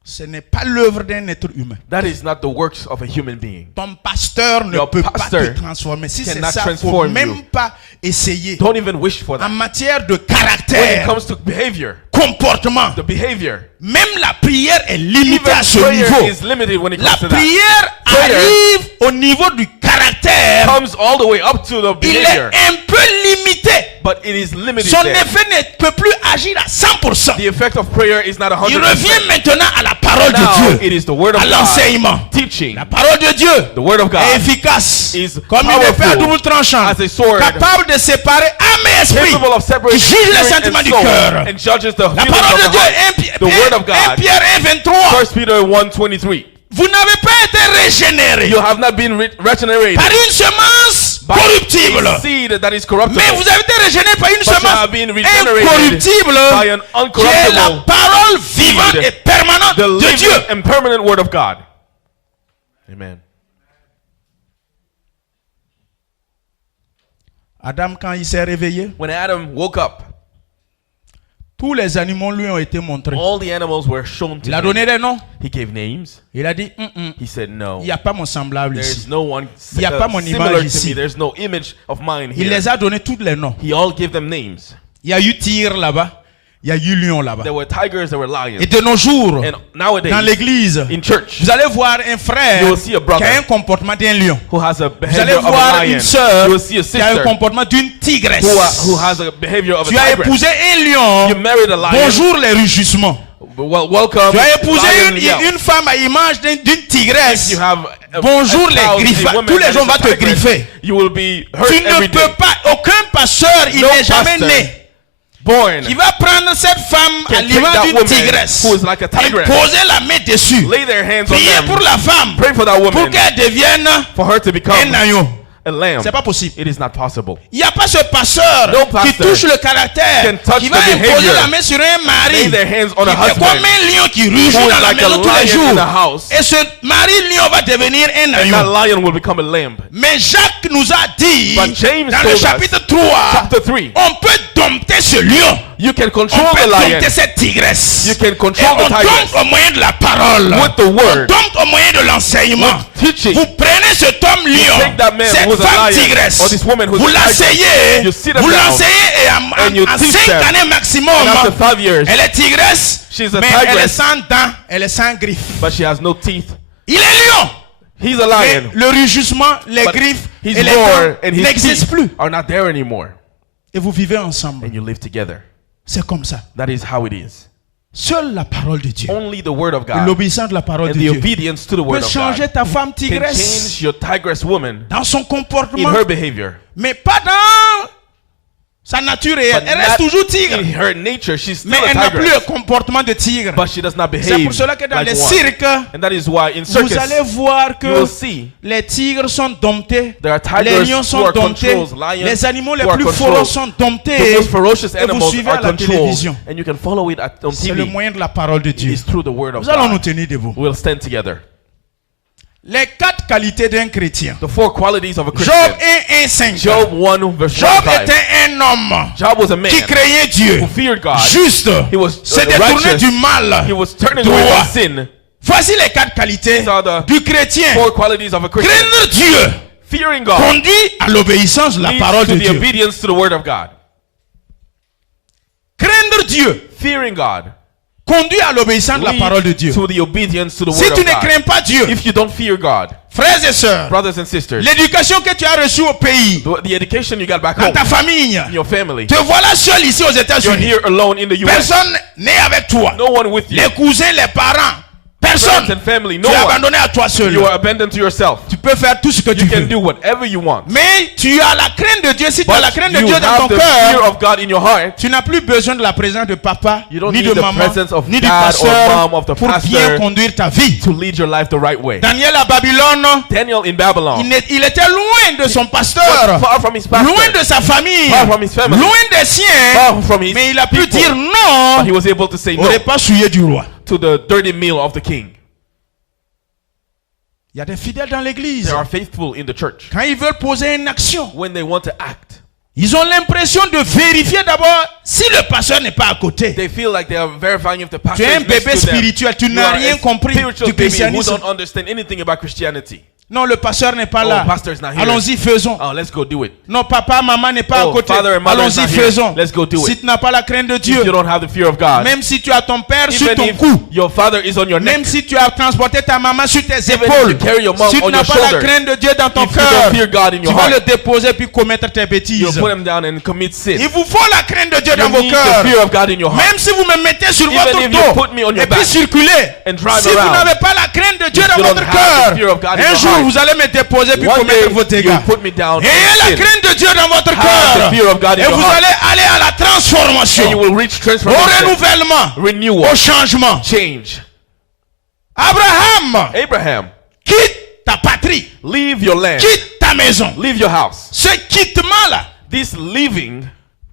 ce n'est pas l'œuvre d'un être humain. That is not the works of a human being. Ton pasteur ne Your peut pastor pas te transformer. Si c'est cannot ça, il ne faut transform même you. pas essayer. Don't even wish for En that. matière de When it caractère, comes to behavior, comportement, the behavior, même la prière est limitée even à ce prayer niveau. is limited when it La comes to that. prière Prayer arrive au niveau du caractère. Comes all the way up to the Il est behavior, un peu limité. but it is limited Son there. effet ne peut plus agir à 100%. The effect of prayer is not Il 100%. revient maintenant à la parole Now de Dieu, it is the word of à God. l'enseignement. Teaching. La parole de Dieu The word of est God efficace, is comme une épée à powerful double tranchant, as a sword, capable de séparer âme et esprit, capable of qui separating juge les spirit sentiments and du soul, cœur. and judges the La feelings parole de of the Dieu heart. est The word of 1 God. Pierre 1:23. 1 Peter 1:23. Vous n'avez pas été régénéré You have not been regenerated par une semence by corruptible, a seed that is corruptible, mais vous avez été régénéré par une but you semence have been regenerated incorruptible, by an qui est la uncorruptible, parole vivante seed, et permanente the de living Dieu. and permanent word of God. Amen. Adam, quand il s'est réveillé, When Adam woke up, tous les animaux lui ont été montrés. all the animals were shown to Il a him. donné des noms. He gave names. Il a dit, He said, no, il n'y a pas mon semblable there's ici. no one Il y a pas mon similar image to ici. me. There's no image of mine Il here. les a donné tous les noms. He all gave them names. Il y a eu tigre là-bas. Il y a eu lion là-bas. There were tigers, there were lions. Et de nos jours, And nowadays, dans l'église, in church, vous allez voir un frère you will see a qui brother a un comportement d'un lion. who has a Vous allez behavior of voir a lion. une sœur You will see a qui a un sister comportement d'une tigresse. who has a behavior of a Tu as tigress. épousé un lion. You married a lion. Bonjour les rugissements. Well, welcome. Tu as épousé lion yell. une femme à image d'une tigresse. You have a Bonjour les child, griffes. a woman Tous les that gens is a vont te tigress. griffer. You will be hurt Tu ne every day. peux pas, aucun pasteur, il No n'est jamais pastor né. Born Qui va prendre cette femme can à take l'image that d'une woman tigresse who is like a et tigress, poser la main dessus. lay their hands on Prier them, pour la femme pray for that pour woman, qu'elle devienne for her to become un agneau. a lamb. C'est pas possible. It is not possible. Il n'y a pas ce pasteur No qui pastor touche le caractère, can touch qui va the imposer behavior, la main sur un lay mari their hands on a qui fait husband comme un lion qui rugit who is dans la like a maison tous les lion in jours. the house, Et ce mari lion va devenir un and that agneau. lion will become a lamb. Mais Jacques nous a dit But James dans told le us, chapitre 3, Chapter 3, on peut dompter ce lion. you can On control peut the lion dompter cette tigresse. You can Et control on the tigress dompte au moyen de la parole. with the On word, dompte au moyen de l'enseignement. with teaching. Vous prenez cet homme lion, take that man cette who's a femme lion, tigresse, or this woman who's vous a tigress, l'asseyez, you sit them vous down, l'enseignez et and you en teach 5 them. années maximum, And after 5 years, elle est tigresse, she's a mais elle est tigress, sans dents, elle est sans griffes. but she has no teeth. Il est lion, He's a mais lion, le rugissement, les but griffes his et les roar dents and his n'existent teeth plus. are not there anymore, Et vous vivez ensemble. and you live together. C'est comme ça. That is how it is. Seule la parole de Dieu, Only the word of et God l'obéissance de la parole and de the Dieu obedience to the peut word of changer God ta femme can tigresse change your tigress woman dans son in comportement, her behavior. mais pas dans sa nature réelle. But Elle reste not toujours tigre, in her nature, she's still mais elle a n'a plus le tigress, comportement de tigre. but she does not C'est behave pour cela que dans like les one. cirques, And that is why in vous circus, allez voir you will que see les tigres sont domptés, there are les tigers lions who sont are domptés, controlled, lions les animaux les who are plus controlled. féroces sont The domptés. most ferocious Et vous animals suivez are à la télévision. controlled, and you can follow it on C'est le TV. moyen de la parole de Dieu. It's through the word of Nous allons nous God. tenir debout. We'll stand together. Les 4 qualités d'un chrétien. The 4 qualities of a Job Christian. 1:5. Job 1 verse Job 1-5. était un homme Job was a man qui craignait Dieu, who feared God. juste, He was se détournait righteous. du mal. He was turning away droit. from sin. Voici les 4 qualités These are the du chrétien. 4 qualities of a Christian. Craindre Dieu Fearing God conduit à l'obéissance de la leads parole to de the Dieu. obedience to the word of God. Craindre Dieu Fearing God conduit à l'obéissance de la parole de leads Dieu. to the obedience to the Si word tu of ne God. crains pas Dieu, If you don't fear God, frères et sœurs, brothers and sisters, l'éducation que tu as reçue au pays, the education you got back dans home, ta famille, in your family, te voilà seul ici aux you're États-Unis. here alone in the U.S. Personne n'est avec toi. No one with you. Les cousins, les parents, Personne. Friends and family, Tu no es one. abandonné à toi seul. You are abandoned to yourself. Tu peux faire tout ce que tu You can veux. do whatever you want. Mais tu as la crainte de Dieu. Si tu as la But crainte de you Dieu dans have ton the fear cœur, of God in your heart. tu n'as plus besoin de la présence de papa, You don't ni need de the maman, presence of ni du dad or pasteur mom, of the pour pastor bien conduire ta vie. to lead your life the right way. Daniel à Babylone, Daniel in Babylon, il était loin de son was pasteur, far from his pastor, loin de sa famille, far from his family, loin des siens, far from his mais il a pu people. dire non But he was able to say au no repas souillé du roi. to the dirty meal of the king. Il y a des fidèles dans l'église. They are faithful in the church. Quand ils veulent poser une action, When they want to act, ils ont l'impression de vérifier d'abord si le pasteur n'est pas à côté. they feel like they are verifying if the Tu pastor es un is next bébé to them. spirituel, tu You n'as are rien a compris spiritual du baby who christianisme. don't understand anything about Christianity. Non, le pasteur n'est pas là. pastor is not here. Allons-y, faisons. Oh, let's go do it. Non, papa, maman n'est pas à côté. Father and mother is Allons-y, not here. faisons. Let's go do Si it. tu n'as pas la crainte de If you Dieu, don't have the fear of God, même si tu as ton père sur even ton if cou, your father is on your neck, même si tu as transporté ta maman sur tes if épaules, you carry your mom si tu on n'as your pas la shoulders, crainte de Dieu dans ton if you cœur, don't fear God in tu your vas le heart, déposer puis commettre tes you'll bêtises. put him down and commit sin. Il vous faut la crainte de Dieu dans You vos need cœurs. the fear of God in your heart. Même si vous me mettez sur Even votre if you dos put me on your et puis back circulez, and drive si vous around, n'avez pas la crainte de Dieu if dans you don't votre have the fear cœur, of God in un your jour heart, vous allez me déposer puis one commettre day vos dégâts. you put me down Ayez and la sin. crainte de Dieu dans votre Have cœur the fear of God in et your vous heart. allez aller à la And you transformation, will reach au transformation, renouvellement, renewal, au changement. change. Abraham, Abraham, quitte ta patrie, leave your land, quitte ta maison. leave your house. Ce quittement là, This leaving,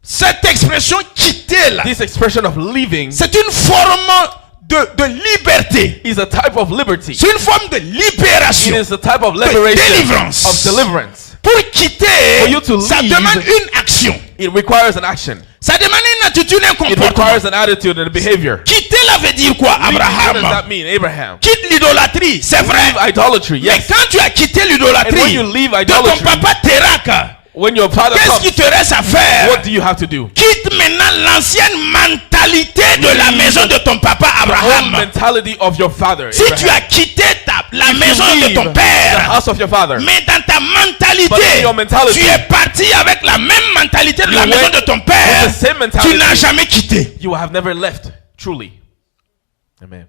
cette expression quitter là, this expression of leaving c'est une forme de liberté. is a type of liberty. C'est une forme de It libération. is a type of liberation, délivrance. of deliverance. Pour quitter, For you to ça leave, demande une action. It requires an action. Ça demande une attitude, un It comportement. requires an attitude and a behavior. Quitter là veut dire quoi, What does Abraham? that mean, Abraham? Quitte l'idolâtrie, c'est vrai. Leave idolatry, Mais yes. quand tu as quitté And when l'idolâtrie you leave de ton idolatry, papa Teraka, when your father qu'est-ce comes, qui te reste à faire? what do you have to do? Quitte maintenant l'ancienne mentalité de la maison de ton papa The old Abraham. mentality of your father. Si tu Abraham. as quitté la If you maison de leave ton the père, house of your father, mais dans ta But mentalité, in your mentality, tu es parti avec la même mentalité de you la maison went de ton with père. the same Tu mentality, n'as jamais quitté. you have never left, truly. Amen.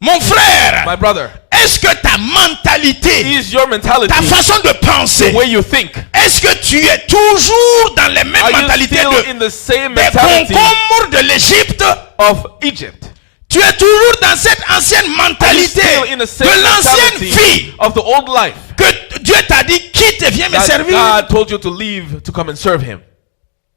Mon frère, My brother, est-ce que ta mentalité, is your mentality ta façon de penser, the way you think? est-ce que tu es toujours dans les mêmes Are you mentalités still in the same des mentality concombres de l'Égypte? of Egypt? Tu es toujours dans cette ancienne Are you mentalité still in the same de l'ancienne mentality vie of the old life que Dieu t'a dit quitte et viens me that servir? God told you to leave to come and serve Him?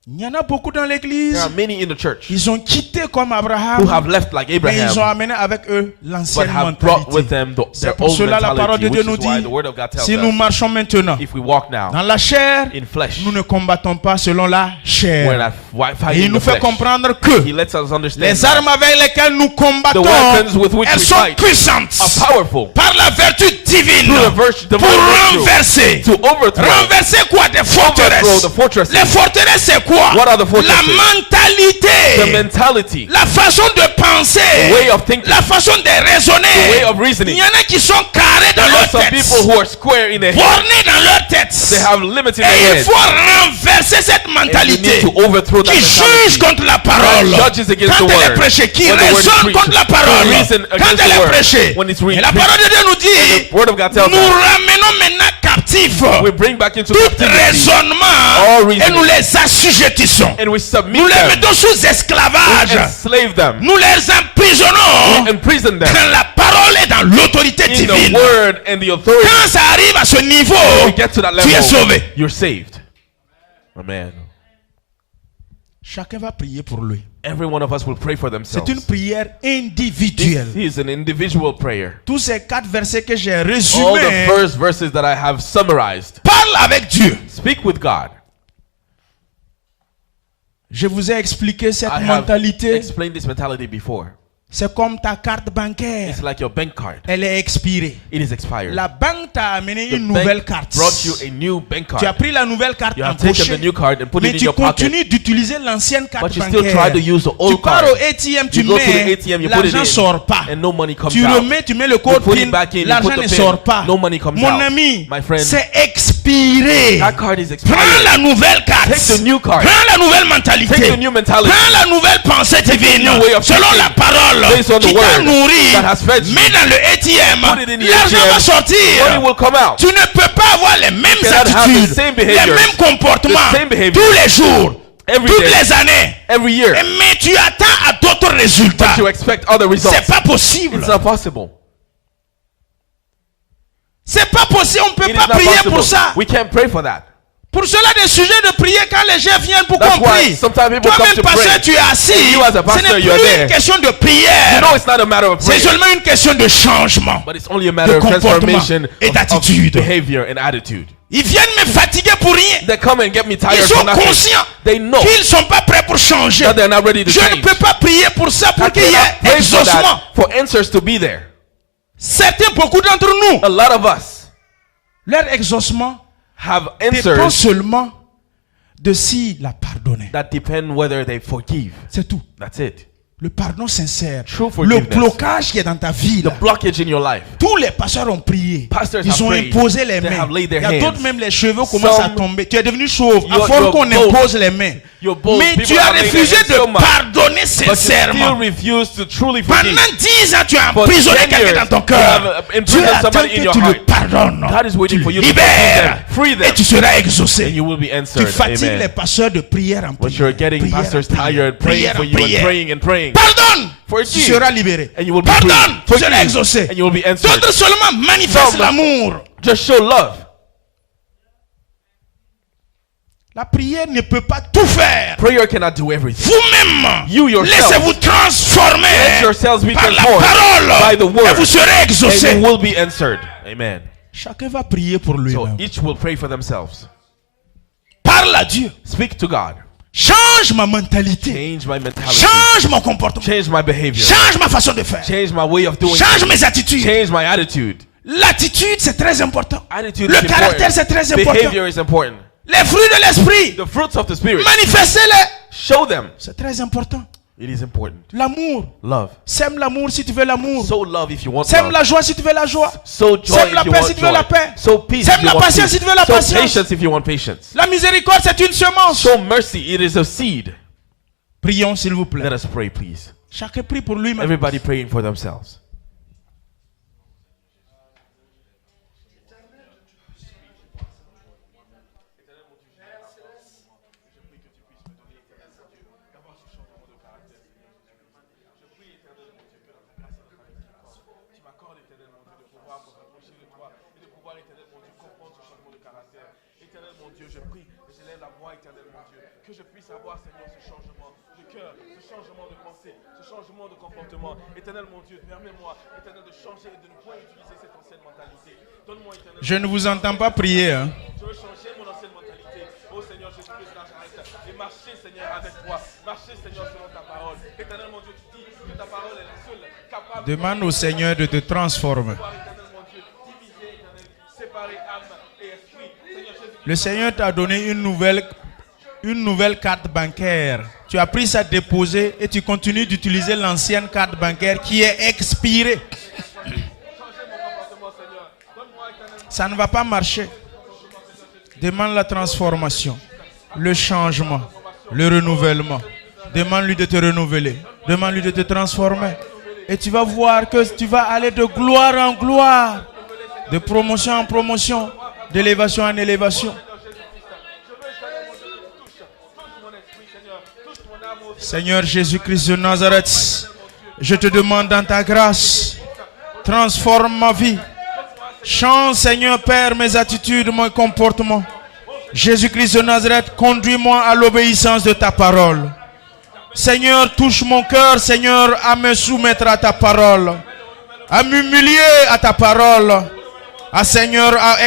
Il y en a beaucoup dans There l'église. are many in the church Ils ont quitté comme who Abraham, have left like mais ils ont Abraham, amené avec eux but l'ancienne have brought with mentalité. them their C'est pour old cela la parole mentality, de Dieu which nous is why dit, the Word of God tells si nous us, marchons maintenant if we walk now dans la chair, in flesh, nous ne combattons pas selon la we're chair. not Et fighting il the nous fait flesh. comprendre que He lets us understand les that armes avec lesquelles nous combattons, the weapons with which elles we sont fight puissantes are powerful par la vertu divine through the pour virtue renverser. to overthrow. Renverser quoi? Des Overthrow forteresses. the fortresses. Les forteresses, c'est quoi? What are the fortresses? La mentalité, The mentality, la façon de penser, the way of thinking, la façon de the way raisonner. of Il reasoning. y en a qui sont carrés dans There are leur some tête, people who are square in their head. bornés dans leur tête. They have limits in Et their il head. faut renverser cette And you mentalité need to overthrow that qui juge mentality. contre la parole. That judges against Quand the elle est word. prêchée, qui When the word is raisonne preached, contre la to parole. reason Quand against elle the est word. prêchée. When it's Et la preached. parole de Dieu nous And dit, the Word of God tells nous us, ramenons maintenant captifs we bring back into tout captivity raisonnement all et reasoning. nous les assujettissons. and we submit Nous les them, mettons sous esclavage. enslave them, Nous les emprisonnons imprison them quand la parole est dans l'autorité in the divine. word and the authority. Quand ça arrive à ce niveau, We get to that tu es level, sauvé. you're saved. Amen. Chacun va prier pour lui. Every one of us will pray for C'est themselves. une prière This individuelle. is an individual prayer. Tous ces 4 versets que j'ai All the résumés first verses that I have summarized. parlent avec Dieu. Speak with God. Je vous ai expliqué cette I have mentalité. explained this mentality before. C'est comme ta carte bancaire. It's like your bank card. Elle est expirée. It is expired. La banque t'a amené The une nouvelle bank carte. brought you a new bank Tu as card. pris la nouvelle carte You en have taken the pochette. new card and put Mais it in tu your pocket. continues d'utiliser l'ancienne carte But you still bancaire. try to use the Tu old pars card. au ATM, tu You go to the mets, ATM, you put it l'argent in, sort pas. and no money comes Tu out. remets, tu mets le code put it PIN, back in, you l'argent put ne the pin, sort pas. no money comes Mon out. ami, My friend, c'est expiré. expiré. That card is Prends expired. la nouvelle carte. Take the new card. Prends la nouvelle mentalité. Take the new mentality. Prends la nouvelle pensée divine. new way of Selon thinking. la parole Based on the qui t'a word nourri. that has fed you. Mets dans le ATM. Put it in the L'argent ATM. va sortir. Money will come out. Tu ne peux pas avoir les mêmes cannot have the attitudes, same les behaviors, mêmes comportements the same behaviors, tous les jours, every toutes day, les années. every year. Mais tu attends à d'autres résultats. But you expect other results. C'est pas possible. It's not possible. C'est pas possible. On ne peut It is pas not prier possible. pour ça. We can't pray for that. Pour cela, des sujets de prière, quand les gens viennent pour That's qu'on why prie, sometimes people come toi-même, to pasteur, pray. tu es assis. And you as a Ce pastor, n'est you are plus there. une question de You prière. know it's not a matter of C'est prayer, seulement une question de changement. but it's only a matter de of comportement transformation et of d'attitude. behavior and attitude. Ils viennent me fatiguer pour rien. They come and get me tired Ils for sont nothing. conscients They know qu'ils ne sont pas prêts pour changer. that they're not ready to Je ne change. peux pas prier pour ça, pour I qu'il y cannot ait pray for exaucement. that, for answers to be there. Certains, beaucoup d'entre nous, A lot of us leur exaucement have dépend answers seulement de s'il a pardonné. that depend whether they forgive. C'est tout. That's it. Le pardon sincère. True Le forgiveness. blocage qui est dans ta vie. The Là. blockage in your life. Tous les pasteurs ont prié. Pastors Ils have ont prayed. imposé les They mains. have laid Il their y a d'autres hands. même les cheveux commencent à Some- tomber. Tu es devenu chauve. À You're- force you're qu'on bold. impose les mains. You're bold. Mais People tu as have laid their refusé hands de so much. pardonner But you still sincèrement. refuse to truly forgive. Pendant 10 ans, tu as For emprisonné 10 quelqu'un years, dans ton you cœur. have Dieu imprisoned attend somebody in que your tu le heart. pardonnes. God is waiting Tu for you to libères. free them. Et tu seras And exaucé. you will be Tu answered. fatigues les Amen. pasteurs de prière en When prière. you're getting Prière en pastors prière. tired, praying Prière for en you and prière. praying and praying. Pardonne. Tu Forgive. seras libéré. And you will be Pardonne. Tu free. seras Forgive. exaucé. And you will be answered. D'autres seulement manifestent Some- l'amour. Just show love. La prière ne peut pas tout faire. Prayer cannot do everything. Vous-même, You yourself. laissez-vous transformer Let yourselves be par la transformed parole by the word. et vous serez And exaucé. you will be answered. Amen. Chacun va prier pour So lui-même. each will pray for themselves. Parle à Dieu. Speak to God. Change ma mentalité. Change my mentality. Change mon comportement. Change my behavior. Change ma façon de faire. Change my way of doing Change things. mes attitudes. Change my attitude. L'attitude, c'est très important. Attitude Le is caractère, c'est important. très important. Behavior is important. Les fruits de l'esprit, The fruits of the Spirit. manifestez-les. Show them. C'est très important. It is important. L'amour. Love. Sème l'amour si tu veux l'amour. Sow love if you want Sème love. la joie si tu veux la joie. Sow joy Sème la if you paix want si tu veux la joy. paix. Sow peace Sème if you la want patience peace. si tu veux la Sow patience. patience if you want patience. La miséricorde, c'est une semence. Show mercy. It is a seed. Prions, s'il vous plaît. Let us pray, please. Chacun prie pour lui-même. Everybody praying for themselves. Éternel mon Dieu, je prie, je lève la voix, éternel mon Dieu, que je puisse avoir, Seigneur, ce changement de cœur, ce changement de pensée, ce changement de comportement. Éternel mon Dieu, permets-moi, éternel, de changer et de ne point utiliser cette ancienne mentalité. Donne-moi, éternel. Je ne vous entends pas prier. Hein. Je veux changer mon ancienne mentalité. Oh Seigneur Jésus-Christ, Nazareth, et marcher, Seigneur, avec toi. Marcher, Seigneur, selon ta parole. Éternel mon Dieu, tu dis que ta parole est la seule capable Demande au Seigneur de te transformer. éternel mon Dieu, diviser, éternel, séparer âme et esprit. Seigneur Jésus, Le Seigneur t'a donné une nouvelle carte bancaire. Tu as pris ça déposé et tu continues d'utiliser l'ancienne carte bancaire qui est expirée. Ça ne va pas marcher. Demande la transformation, le changement, le renouvellement. Demande-lui de te renouveler. Demande-lui de te transformer. Et tu vas voir que tu vas aller de gloire en gloire, de promotion en promotion, d'élévation en élévation. Seigneur Jésus-Christ de Nazareth, je te demande dans ta grâce, transforme ma vie. Change, Seigneur Père, mes attitudes, mon comportement. Jésus-Christ de Nazareth, conduis-moi à l'obéissance de ta parole. Seigneur, touche mon cœur, Seigneur, à me soumettre à ta parole, à m'humilier à ta parole, à Seigneur, à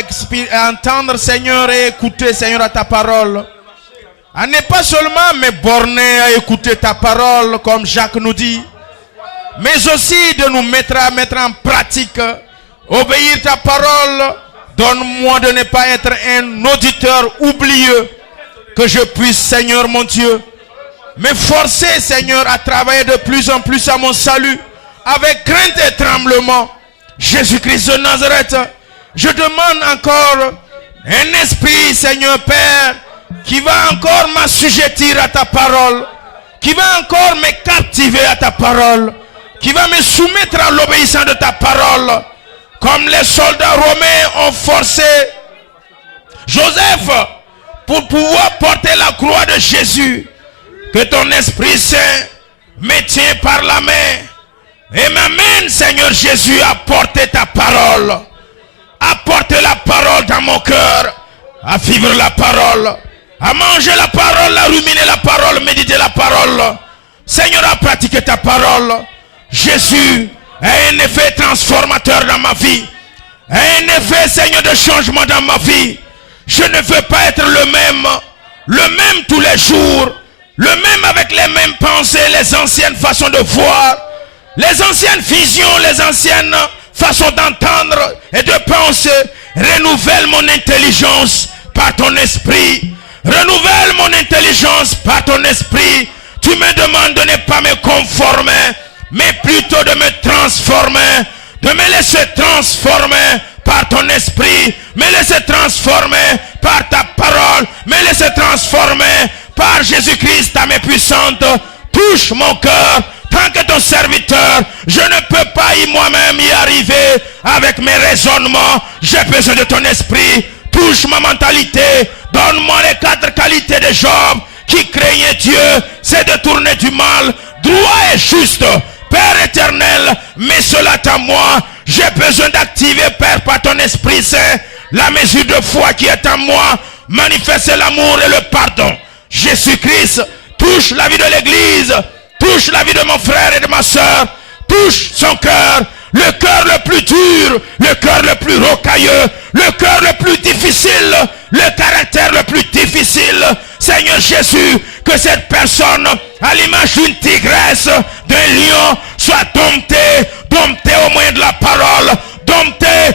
entendre, Seigneur, et écouter, Seigneur, à ta parole. À ne pas seulement me borner à écouter ta parole, comme Jacques nous dit, mais aussi de nous mettre en pratique, obéir ta parole. Donne-moi de ne pas être un auditeur oublieux, que je puisse, Seigneur mon Dieu, me forcer, Seigneur, à travailler de plus en plus à mon salut, avec crainte et tremblement. Jésus-Christ de Nazareth, je demande encore Un esprit, Seigneur Père, qui va encore m'assujettir à ta parole, qui va encore me captiver à ta parole, qui va me soumettre à l'obéissance de ta parole, comme les soldats romains ont forcé Joseph pour pouvoir porter la croix de Jésus. Que ton Esprit Saint me tient par la main et m'amène, Seigneur Jésus, à porter ta parole, à porter la parole dans mon cœur, à vivre la parole, à manger la parole, à ruminer la parole, méditer la parole. Seigneur, à pratiquer ta parole. Jésus a un effet transformateur dans ma vie, a un effet, Seigneur, de changement dans ma vie. Je ne veux pas être le même tous les jours, le même avec les mêmes pensées, les anciennes façons de voir, les anciennes visions, les anciennes façons d'entendre et de penser. Renouvelle mon intelligence par ton esprit. Renouvelle mon intelligence par ton esprit. Tu me demandes de ne pas me conformer, mais plutôt de me transformer, de me laisser transformer par ton esprit, me laisser transformer par ta parole, me laisser transformer par Jésus-Christ, ta main puissante. Touche mon cœur, tant que ton serviteur, je ne peux pas moi-même y arriver avec mes raisonnements. J'ai besoin de ton esprit. Touche ma mentalité, donne-moi les 4 qualités de Job qui craignait Dieu, c'est de tourner du mal, droit et juste. Père éternel, mets cela à moi. J'ai besoin d'activer, Père, par ton Esprit Saint, la mesure de foi qui est en moi. Manifeste l'amour et le pardon. Jésus-Christ, touche la vie de l'Église, touche la vie de mon frère et de ma soeur, touche son cœur, le cœur le plus dur, le cœur le plus rocailleux, le cœur le plus difficile, le caractère le plus difficile. Seigneur Jésus, que cette personne, à l'image d'une tigresse, d'un lion, soit domptée au moyen de la parole, domptée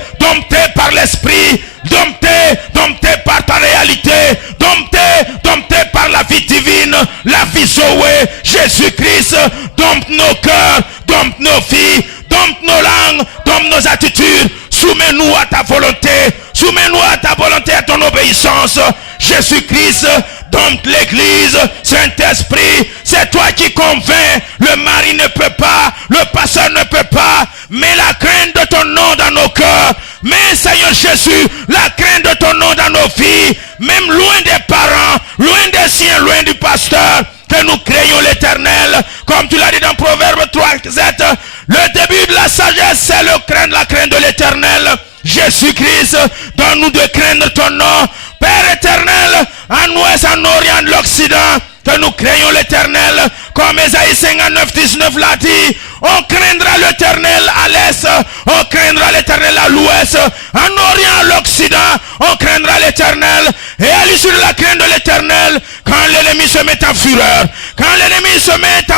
par l'esprit, domptée par ta réalité, domptée par la vie divine, la vie Zoé. Jésus-Christ, dompte nos cœurs, dompte nos vies, dompte nos langues, dompte nos attitudes. Soumets-nous à ta volonté, soumets-nous à ta volonté, à ton obéissance. Jésus-Christ, dompte l'église. Saint-Esprit, c'est toi qui convaincs. Le mari ne peut pas, le pasteur ne peut pas. Mets la crainte de ton nom dans nos cœurs. Mais Seigneur Jésus, la crainte de ton nom dans nos vies, même loin des parents, loin des siens, loin du pasteur, que nous craignons l'Éternel, comme tu l'as dit dans Proverbe 3, 7. Le début de la sagesse, c'est la crainte de l'Éternel. Jésus-Christ, donne-nous de craindre ton nom. Père éternel, en ouest, en orient, en l'Occident, que nous craignons l'Éternel, comme Ésaïe 59, 19 l'a dit. On craindra l'Éternel à l'est, on craindra l'Éternel à l'ouest, en orient, à l'Occident, on craindra l'Éternel. Et à l'issue de la crainte de l'Éternel, quand l'ennemi se met en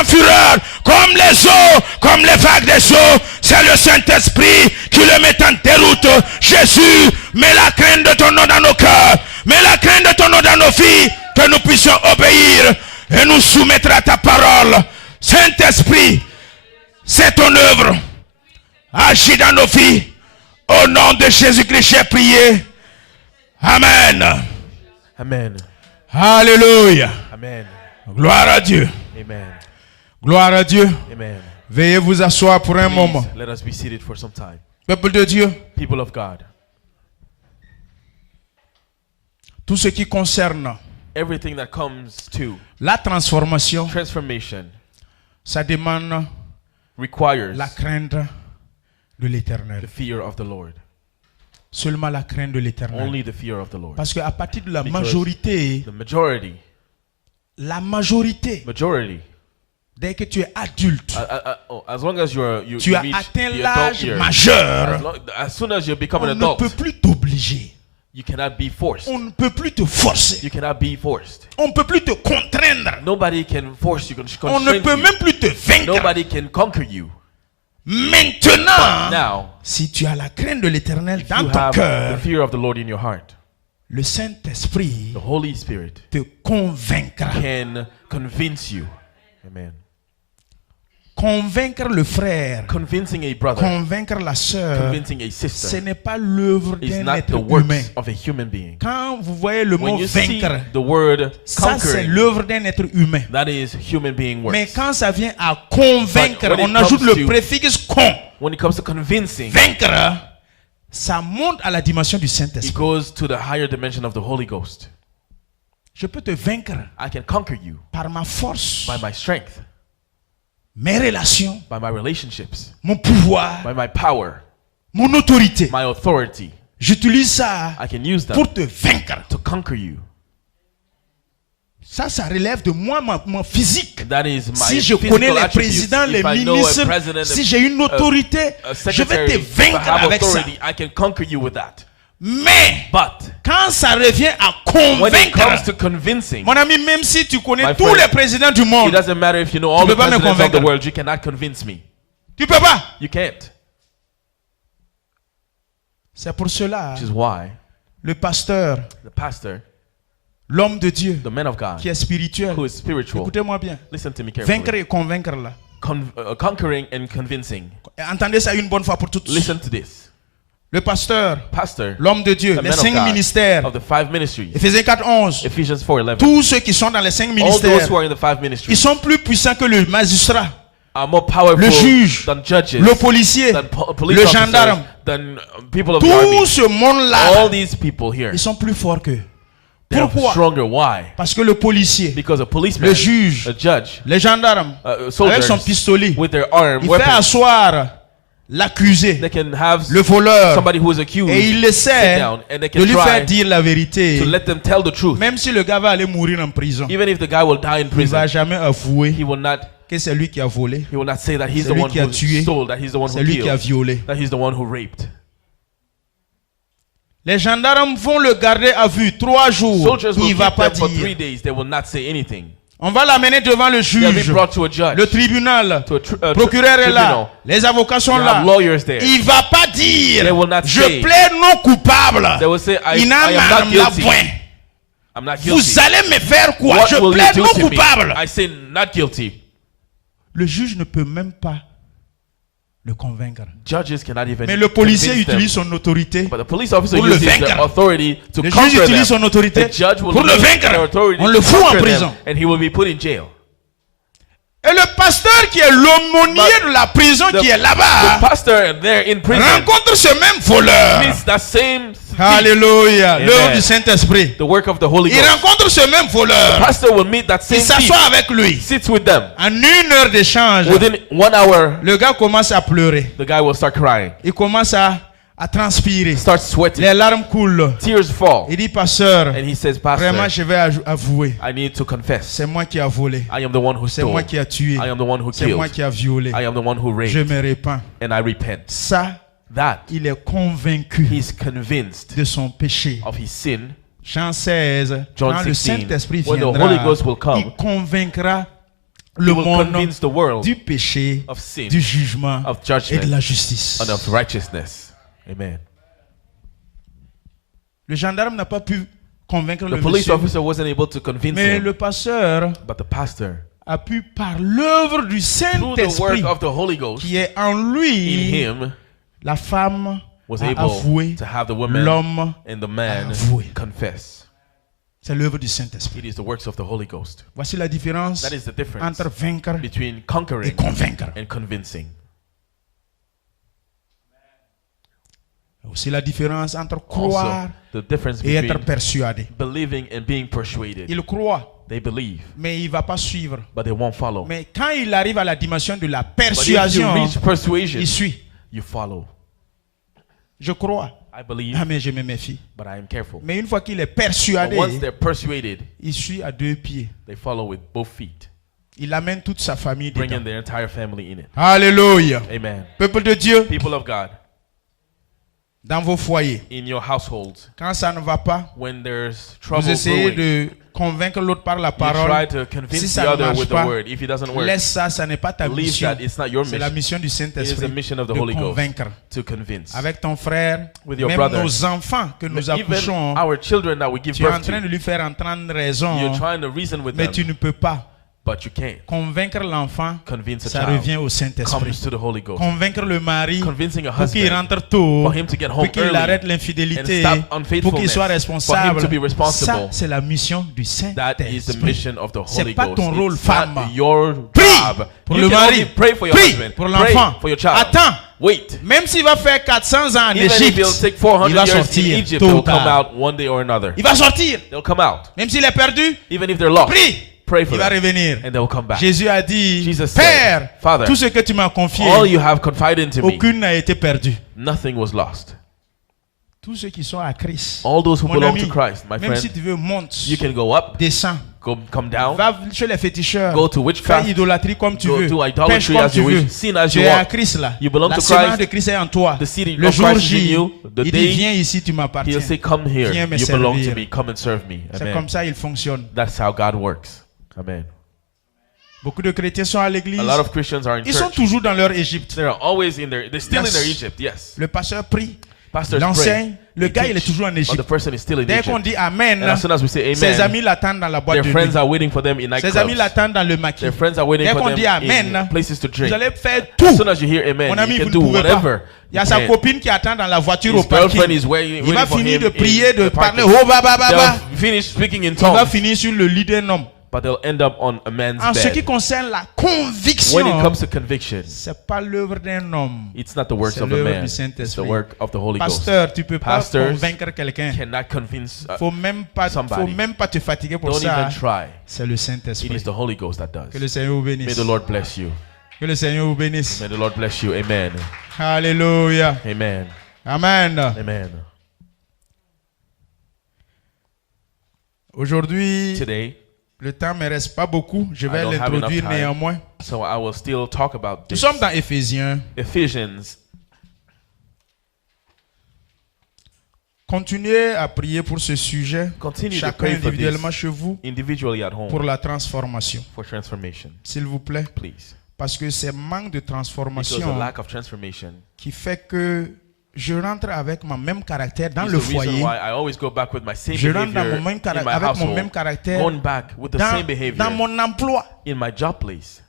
fureur, comme les eaux, comme les vagues des eaux, c'est le Saint-Esprit qui le met en déroute. Jésus, mets la crainte de ton nom dans nos cœurs, mets la crainte de ton nom dans nos vies, que nous puissions obéir et nous soumettre à ta parole. Saint-Esprit, c'est ton œuvre. Agis dans nos vies. Au nom de Jésus-Christ, j'ai prié. Amen. Amen. Alléluia. Amen. Gloire à Dieu. Amen. Gloire à Dieu. Amen. Veuillez vous asseoir pour un moment. Please, let us be seated for some time. Peuple de Dieu, People of God, tout ce qui concerne everything that comes to la transformation, transformation ça demande requires la crainte de the l'Éternel. fear of the Lord. Seulement la crainte de l'Éternel. Only the fear of the Lord. Parce qu'à partir de la Because majorité, The majority, dès que tu es adulte, as long as you tu as reach atteint the adult l'âge years, majeur, as soon as you become an on ne peut adult, plus t'obliger. you cannot be forced. On ne peut plus te forcer. You cannot be forced. On ne peut plus te contraindre. Nobody can force you, On ne constrain peut you. même plus te vaincre. Nobody can conquer you. Maintenant, Now, si tu as la crainte de l'Éternel if dans you ton have the cœur, fear of the Lord in your heart, le Saint-Esprit the Holy Spirit te convaincra. can convince you. Amen. Convaincre le frère, Convincing a brother, convaincre la sœur, convincing a ce sister n'est pas l'œuvre is d'un not être the works humain. of a human being. Quand vous voyez le When mot you see vaincre, the word ça c'est conquering, l'œuvre d'un être humain. that is human being Mais works. quand ça vient à convaincre, But when on it ajoute comes le to- préfixe con. When it comes to convincing, Vaincre, ça monte à la dimension du it Saint-Esprit. goes to the higher dimension of the Holy Ghost. Je peux te vaincre I can conquer you par ma force, by my strength, mes relations, by my relationships, mon pouvoir, by my power, mon autorité. my authority. J'utilise ça I can use them pour te vaincre. to conquer you. Ça relève de moi, mon physique. That is my Si je physical connais les attributes. présidents, les If I know a ministres, president, si j'ai une autorité, a je vais secretary, te if I vaincre have avec ça. authority, I can conquer you with that. Mais But quand ça revient à when it comes convaincre, to convincing, mon ami, même si tu connais My tous friend, les présidents du it monde, doesn't matter if you know all Tu the peux pas me presidents of the convaincre. world, you cannot convince me. tu peux pas. You can't. C'est pour cela, Which is why le pasteur, the pastor, l'homme de Dieu, the man of God, qui est spirituel, who is spiritual, écoutez-moi bien, listen to me vaincre carefully. et convaincre là. Conquering and convincing. Entendez ça une bonne fois pour toutes. Listen to this. Le pasteur, Pastor, l'homme de Dieu, the les man of 5 God, ministères, of the 5 ministries, Éphésiens 4:11, Ephesians 4:11. tous ceux qui sont dans les 5 All ministères, those who are in the 5 ils ministries sont plus puissants que le magistrat, are more powerful le juge, than judges, le policier, than police le officers, gendarme. than people of the Tout army. ce monde-là, All these people here, ils sont plus forts qu'eux. they're Pourquoi? stronger. Why? Parce que le policier, Because a policeman, le juge, a judge, les gendarmes, avec son soldiers pistolet, with their arm, il fait weapons, asseoir l'accusé, they can have le voleur, somebody who is accused et il sit essaie down and they de can lui faire try dire la vérité. to let them tell the truth. Même si le gars va aller mourir en prison, Even if the guy will die in il ne va prison, jamais avouer he will not que c'est lui qui a volé, say that he's C'est the lui one qui a who tué. stole, that he's the one c'est who lui qui a killed, violé. that he's the one who raped. Les gendarmes vont le garder à vue 3 jours. Soldiers will Il ne keep va pas them for 3 dire. days. They will not say anything. On va l'amener devant le They'll be juge. brought to a judge, Le tribunal. to a Procureur est là. tribunal. Les avocats sont You là. have lawyers there. Il ne va pas dire They will not je say. plaide non coupable. They will say, I Il n'a am not madame la guilty. point. I'm not guilty. Vous allez me faire quoi? What Je will you plaide do non to me? coupable. I say not guilty. Le juge ne peut même pas le convaincre. Judges cannot even Mais le policier convince them. utilise son autorité. But the police officer pour le uses their vaincre. authority to Le juge conquer utilise them. son autorité The judge will pour le use vaincre. their authority On to le fout en conquer them, prison. and he will be put in jail. Et le pasteur qui est l'aumônier But de la prison qui est The là-bas pastor there in prison rencontre ce même voleur. meets that same thief. Alléluia. Amen. L'œuvre du Saint-Esprit. The work of the Holy Il Ghost. rencontre ce même voleur. Pastor will meet that Il same thief, s'assoit avec lui. sits with them. En 1 heure d'échange, Within 1 hour, le gars commence à pleurer. the guy will start crying, Il commence à transpirer. start sweating, Les larmes coulent. tears fall, Il dit, pasteur, and he says, vraiment, Pastor, je vais avouer. I need to confess. C'est moi qui ai volé. I am the one who C'est stole. moi qui ai tué. I am the one who C'est killed. moi qui ai violé. I am the one who Je raped, me répands. and I repent. Ça, That il est convaincu he's convinced de son péché. of his sin. Jean 16, John quand le 16, Saint-Esprit when the viendra, Holy Ghost will come, il convaincra He le will monde convince the world du péché, of sin, du jugement of et de judgment, la justice. and of righteousness. Amen. Le gendarme n'a pas pu convaincre The le police monsieur, officer wasn't able to convince mais him, le pasteur but the pastor, a pu, par l'œuvre du through the work Saint-Esprit of the Holy Ghost qui est en in lui, him, la femme was a able avoué, to have the woman l'homme and the man avoué. confess. C'est l'œuvre du Saint-Esprit. It is the works of the Holy Ghost. Voici la différence That is the difference entre vaincre between et conquering convaincre. and convincing. C'est la différence entre croire Also, the difference et être between persuadé. believing and being persuaded. Il croit, They believe, mais il ne va pas suivre. but they won't follow. Mais quand il arrive à la dimension de la But if you persuasion, reach persuasion, il suit. you follow. Je crois. I believe, Ah, mais je me méfie. but I am careful. Mais une fois qu'il est But persuadé, once they're persuaded, il suit à 2 pieds. they follow with both feet, Il amène toute sa famille bringing dedans. their entire family in it. Alléluia. Amen. Peuple de Dieu, People of God, dans vos foyers, in your households, quand ça ne va pas, when there's vous trouble essayez brewing, de convaincre l'autre par la you try parole. to convince Si ça the ne other marche with the pas, word. If it doesn't work, Laisse ça, ça n'est pas ta believe mission. that it's not your C'est la mission. mission du It is the Saint-Esprit mission of the de Holy Ghost convaincre. to convince. Avec ton frère, With your même brother, nos enfants que nous Even accouchons, our children that we give tu es en birth train to, de lui faire entendre raison, you're trying to reason with mais them, tu ne peux pas. But you can't. Convaincre l'enfant, Convince a ça child revient au Saint-Esprit. comes to the Holy Ghost. Convaincre le mari Convincing a pour qu'il husband rentre tôt, for him to get home pour qu'il early arrête and l'infidélité, stop pour unfaithfulness, qu'il soit for him responsable. to be Ça, responsible. c'est la mission du That is the Saint-Esprit. mission of the C'est Holy pas Ghost. ton rôle, It's femme. not your Prie job. pour You le can mari. only pray for your Prie husband. pour Pray l'enfant. for your child. Attends. Wait. Même s'il va faire 400 ans en Even if Égypte, he'll take 400 il va years in sortir Egypt, tôt ou they'll come tard. out one day or another. Il va sortir. They'll come out. Même s'il est perdu, Even if they're lost, prie. pray for Il va them. revenir. And they'll come back. Jésus a dit, Jesus said, Père, Father, tout ce que tu m'as confié, all you have confided into me, aucune n'a été perdue. nothing was lost. Tous ceux qui sont à Christ, All those who mon belong ami, to Christ, my même si friend, tu veux, monte, you can go up, descends, come down, va chez les féticheurs, go to fais witchcraft, idolâtrie comme tu go veux, to pêche idolatry comme as tu you veux. wish, sin as Tu you es à want. Christ là. You belong La to semence Christ. de Christ est en toi. The seed Le of jour Christ is in J, you. The il dit, day viens ici, tu m'appartiens. He'll say, come here, Viens me you belong to servir. me, come and serve me. C'est Amen. comme ça il fonctionne. That's how God works. Amen. Beaucoup de chrétiens sont à l'église. A lot of Christians are in Ils sont church. toujours dans leur Égypte. They're always in their, they're still in Yes. their Egypt, yes. Le pasteur prie, Pastors il enseigne. pray. Le They gars, il est teach. toujours en But the Égypte. person is still in Dès qu'on Egypt. dit Amen, And as soon as we say ses amen, amis l'attendent dans la boîte their de friends nuit. are waiting for them in Ses amis nightclubs. l'attendent dans le maquis. Their friends are waiting Dès for qu'on them dit Amen, in places to vous drink. allez faire As tout. soon as you hear amen, Mon ami, you vous can ne do pouvez whatever. pas. Il y a you sa can. copine qui attend dans la voiture au His girlfriend parking. is waiting Il va for finir him de prier, de in the parler. parking. Oh, ba, ba, ba, ba. They'll finish speaking in Il va tongues, finir sur le lit d'un homme. but they'll end up on a man's En ce qui bed. concerne la When it conviction, comes to conviction, c'est pas l'œuvre d'un homme. it's not the works C'est of a l'œuvre man, du it's the Saint-Esprit. work of the Holy Ghost. Pasteur, tu peux pas Pastors convaincre quelqu'un. Cannot convince, Faut même pas te fatiguer pour don't ça. even try. C'est le It Saint-Esprit. is the Holy Ghost that Que le does. Seigneur vous May bénisse. the Lord bless you. Que le Seigneur vous bénisse. May the Lord bless you. Amen. Alléluia. Amen. Amen. Amen. Aujourd'hui, Today, le temps ne me reste pas beaucoup. Je vais I don't have l'introduire enough time. néanmoins. so I will still talk about Nous this. sommes dans Éphésiens. Ephesians. Continuez à prier pour ce sujet, Continue to chacun pray for individuellement this chez vous, individually at home pour la transformation. for transformation. S'il vous plaît. Please. Parce que c'est manque de Because the transformation lack of transformation qui fait que je rentre avec mon même caractère dans is le the reason foyer. why I always go back with my same Je rentre dans behavior mon même in my avec mon même household, caractère going back with the same behavior dans mon emploi. in my job place.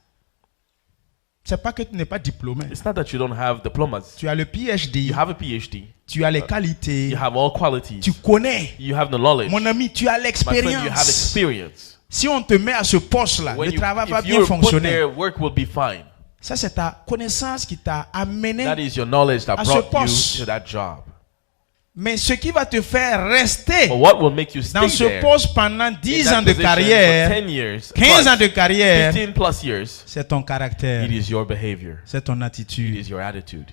C'est pas que tu n'es pas diplômé. It's not that you don't have diplomas. Tu as le PhD, You have a PhD. tu as les qualités, You have all qualities. tu connais. You have the knowledge. Mon ami, tu as My friend, you have l'expérience. experience. Si on te met à ce poste-là, When le you, travail va if bien you're put fonctionner. there, work will be fine. Ça, c'est ta connaissance qui t'a amené. That is your knowledge that à ce brought you poste. to that job. Mais ce qui va te faire rester But what will make you stay dans ce there poste pendant in 10 that ans de position carrière, for 10 years, 15 ans plus, de carrière, 15 plus years, c'est ton caractère, it is your behavior. c'est ton It attitude. is your attitude.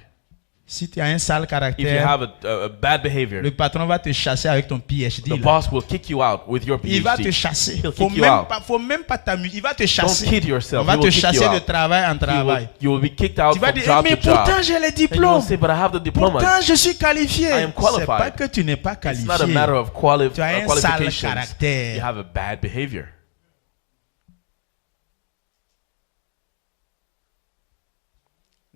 Si tu as un sale If you caractère, have a bad behavior, le patron va te chasser avec ton PhD. the là. boss will kick you out with your Il va te PhD. chasser. He'll kick you out. Faut même pas t'amuser. Il va te Don't chasser. kid yourself. On va He te will kick chasser you de out. travail en travail. You will be kicked out Tu vas from dire, job mais to job. pourtant j'ai les And you will diplômes. say, but I have the Pourtant diploma. je suis qualifié. I am qualified. C'est pas que tu n'es pas It's not a qualifié. matter of Tu as un sale qualifications. caractère. You have a bad behavior.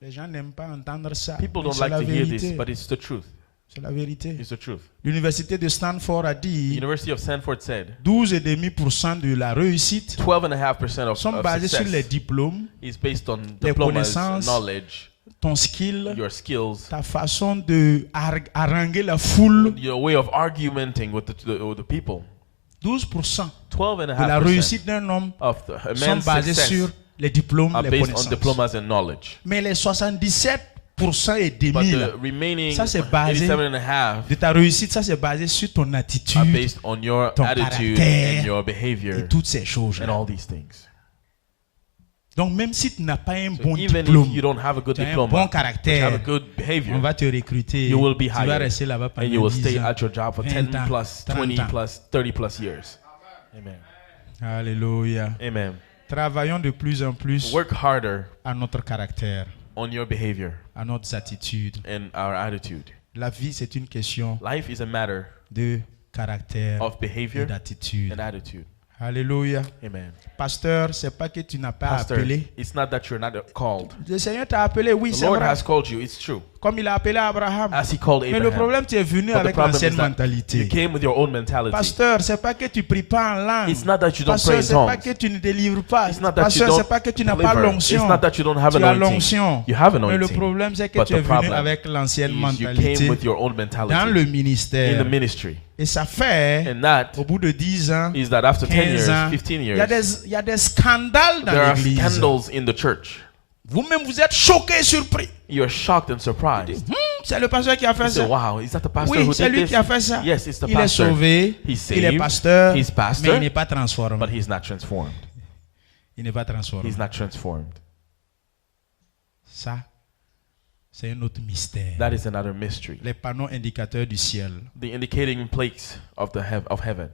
Les gens n'aiment pas entendre ça. People mais don't c'est like la to hear this, vérité. but it's the truth. C'est la vérité. It's the truth. L'université de Stanford a The dit University of Stanford said 12,5% de la réussite 12.5% sont of basés sur les success diplômes, is based on les diplomas, connaissances, knowledge, ton skill, your skills, ta façon de haranguer la foule. your way of argumenting with the people. 12% de la 12.5% réussite d'un homme of a sont man's basés success sur les diplômes, are les based on connaissances. diplomas and knowledge. Mais les 77% et But demi là, the remaining ça, c'est basé 87.5% de ta réussite, ça c'est basé sur ton are attitude based on your ton attitude caractère and your et behavior toutes ces choses. and all these things. Donc même si tu n'as pas un So bon even if diplôme, you don't have a good tu as un diploma, bon but you have a caractère, good on behavior, va te recruter. you will be Tu vas hired rester là-bas and you pendant will 10 stay ans. at your job for 10 20 ans, plus, 30 20 ans. plus, 30 plus years. Amen. Alléluia. Amen. Travaillons de plus en plus Work harder à notre caractère, on your behavior à notre attitude. and our attitude. La vie, c'est une question Life is a matter de caractère of et behavior d'attitude. and attitude. Alléluia. Amen. Pasteur, c'est pas que tu n'as pas Pastor, appelé. it's not that you're not called. Le Seigneur t'a appelé, oui, The c'est Lord vrai. has called you. It's true. Comme il a appelé Abraham. As He called Mais le Abraham. problème, tu es venu But the avec problem l'ancienne is that you mentalité. came with your own mentality. Pasteur, c'est pas que tu pries pas en langue. It's not that you don't pray Pasteur, in c'est pas tongues. que tu ne délivres pas. It's not that you Pasteur, don't c'est pas que tu n'as pas deliver. l'onction. It's not that you don't have Tu as anointing. l'onction. You have Mais le anointing. problème, c'est que But tu es the venu problem avec l'ancienne is you came mentalité with your own mentality dans le in ministère. the ministry. Et ça fait, And that au bout de 10 ans, is that after 10 15 years, ans, 15 il y years, a il y a des scandales dans there are l'église. scandals in the church. Vous-même, vous êtes choqués, surpris. You're shocked and surprised. C'est le pasteur qui a fait You say, ça. wow, is that the pastor Oui, who c'est did lui this? qui a fait ça. Yes, it's the Il est pastor. sauvé, He's il est saved, pasteur, he's mais pastor, il n'est pas transformé. but he's not transformed. Il n'est pas transformé. He's not transformed. Ça, c'est un autre mystère. That is another mystery. Les panneaux indicateurs du ciel. The indicating plates of of heaven.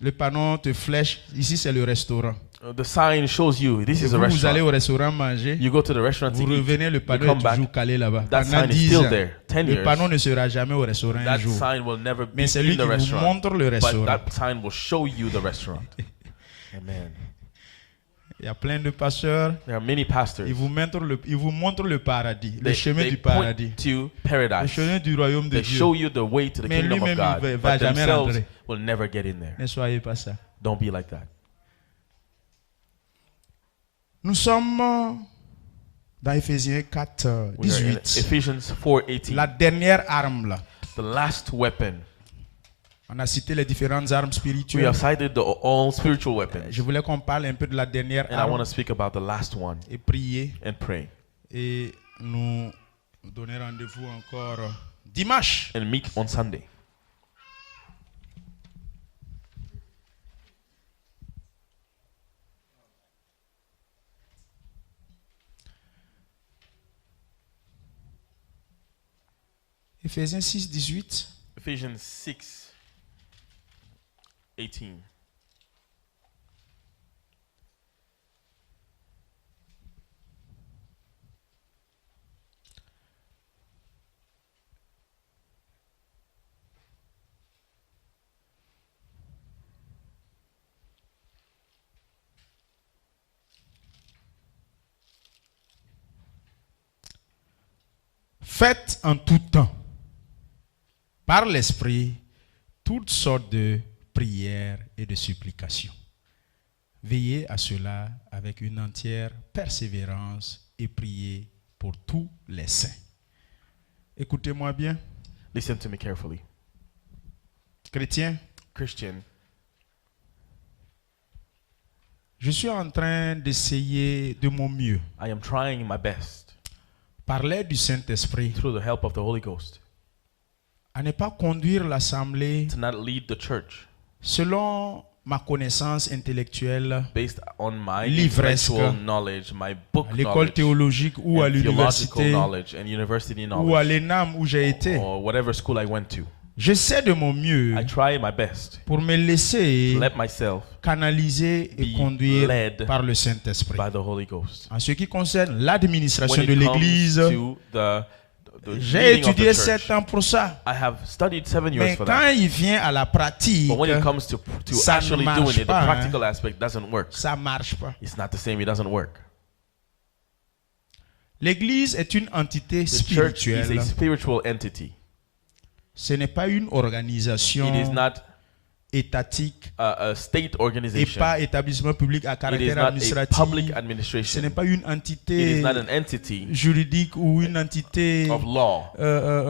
Le panneau te flèche. Ici, c'est le restaurant. The sign shows you this Et is a vous allez restaurant. au restaurant manger. You go to the restaurant Vous to eat. revenez, le panneau You est come back. toujours calé là-bas. That Pendant sign is 10 still ans, there. 10 le years. panneau ne sera jamais au restaurant un That jour. sign will never be Mais c'est in lui the qui vous restaurant. montre le But restaurant. that sign will show you the restaurant. Amen. Il y a plein de pasteurs. There are many pastors. Ils vous montrent le paradis, le They, chemin they du point paradis, to le paradise. chemin du royaume de They Dieu. show you the way to the Mais kingdom of lui-même, God, il va but jamais themselves rentrer. will never get in there. Ne soyez pas ça. Don't be like that. Nous sommes dans Éphésiens 4, We are in 18. Ephesians 4:18. La dernière arme là. The last weapon. On a cité les différentes armes We spirituelles. have cited all spiritual weapons. Je voulais qu'on parle un peu de la dernière And I want arme to speak about the last one et prier. and pray. Et nous donner rendez-vous encore dimanche. And meet on Sunday. Éphésiens 6, 18. Ephesians 6:18. Faites en tout temps, par l'Esprit, toutes sortes de prières et de supplications. Veillez à cela avec une entière persévérance et priez pour tous les saints. Écoutez-moi bien, Listen to me carefully. chrétiens, Christian, je suis en train d'essayer de mon mieux, I am trying my best par l'aide du Saint-Esprit, through the help of the Holy Ghost à ne pas conduire l'assemblée to not lead the church selon ma connaissance intellectuelle based on my Livresque, intellectual knowledge, my book à l'école knowledge, théologique ou à and theological l'université knowledge and university ou à knowledge, l'ENAM où j'ai été. or whatever school I went to. J'essaie de mon mieux I try my best pour me laisser to let myself canaliser et be conduire led par le Saint-Esprit. by the Holy Ghost. En ce qui concerne l'administration When de it comes l'Église, to the j'ai leading of étudié the church, 7 ans pour ça. I have studied 7 years Mais for quand that. il vient à la pratique, But when it comes to ça ne actually marche doing it, the pas, hein. practical aspect doesn't work. ça ne marche pas. It's not the same. It doesn't work. L'Église est une entité The church is spirituelle. a spiritual entity. Ce n'est pas une organisation It is not étatique a state et organization. pas établissement public à It is caractère not a administratif. public Ce n'est administration. pas une It entité is not an entity juridique ou une entité of law.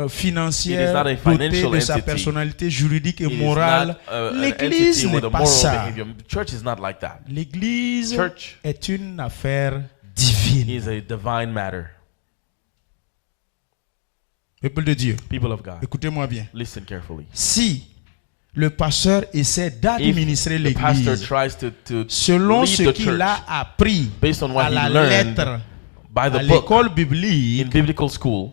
financière It is not a dotée financial de sa entity. personnalité juridique et It is morale. not an L'Église entity with n'est a pas moral ça. behavior. The church is not like that. L'Église Church est une affaire divine. is a divine matter. Peuple de Dieu, People of God, écoutez-moi bien. listen carefully. Si le pasteur essaie d'administrer If the pastor l'Église tries to selon lead ce the qu'il church a appris based on what à he la learned lettre, by à the book l'école in biblique, biblical school,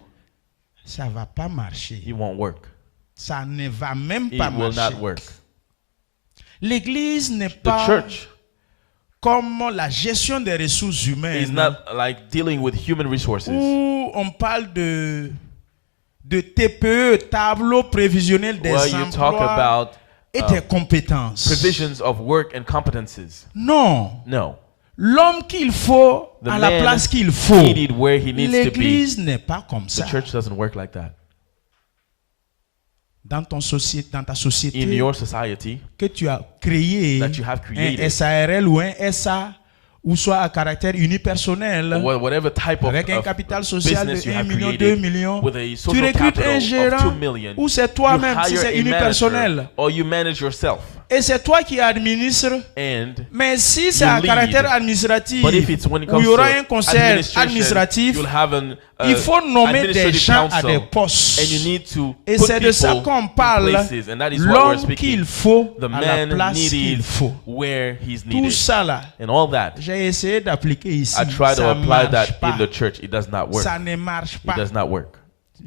ça ne va pas marcher. it won't work. Ça ne va même It pas will marcher. not work. L'Église n'est The pas church comme la gestion des ressources is humaines not like dealing with human resources où on parle de TPE, tableau prévisionnel des where you talk emplois about et des compétences. provisions of work and competences. Non. No. L'homme qu'il faut The à la man place qu'il faut. needed where he needs to be. L'église n'est pas comme The ça. church doesn't work like that. Dans ta In société your society que tu as créé, that you have un created, SARL ou un SA, ou soit à caractère unipersonnel, whatever type of, avec un of capital social de business you 1 have million, 2 created, millions, with a tu social recrutes capital un of gérant 2 million, ou c'est you toi-même si hire c'est a unipersonnel. manager or you manage yourself. Et c'est toi qui administres. And Mais si c'est you à lead. caractère administratif, but if it's when it où comes il y aura to un conseil administration, administratif, you'll have il faut nommer des administrative gens à council, des postes. and you need to Et put c'est de ça people qu'on in parle, places, and that is what we're l'homme speaking. qu'il faut The à la man place qu'il needed faut. where he's Tout needed. ça là, And all that, j'ai essayé d'appliquer ici. I try to Ça apply marche that pas. in the church. It does not work. Ça ne marche It pas. does not work.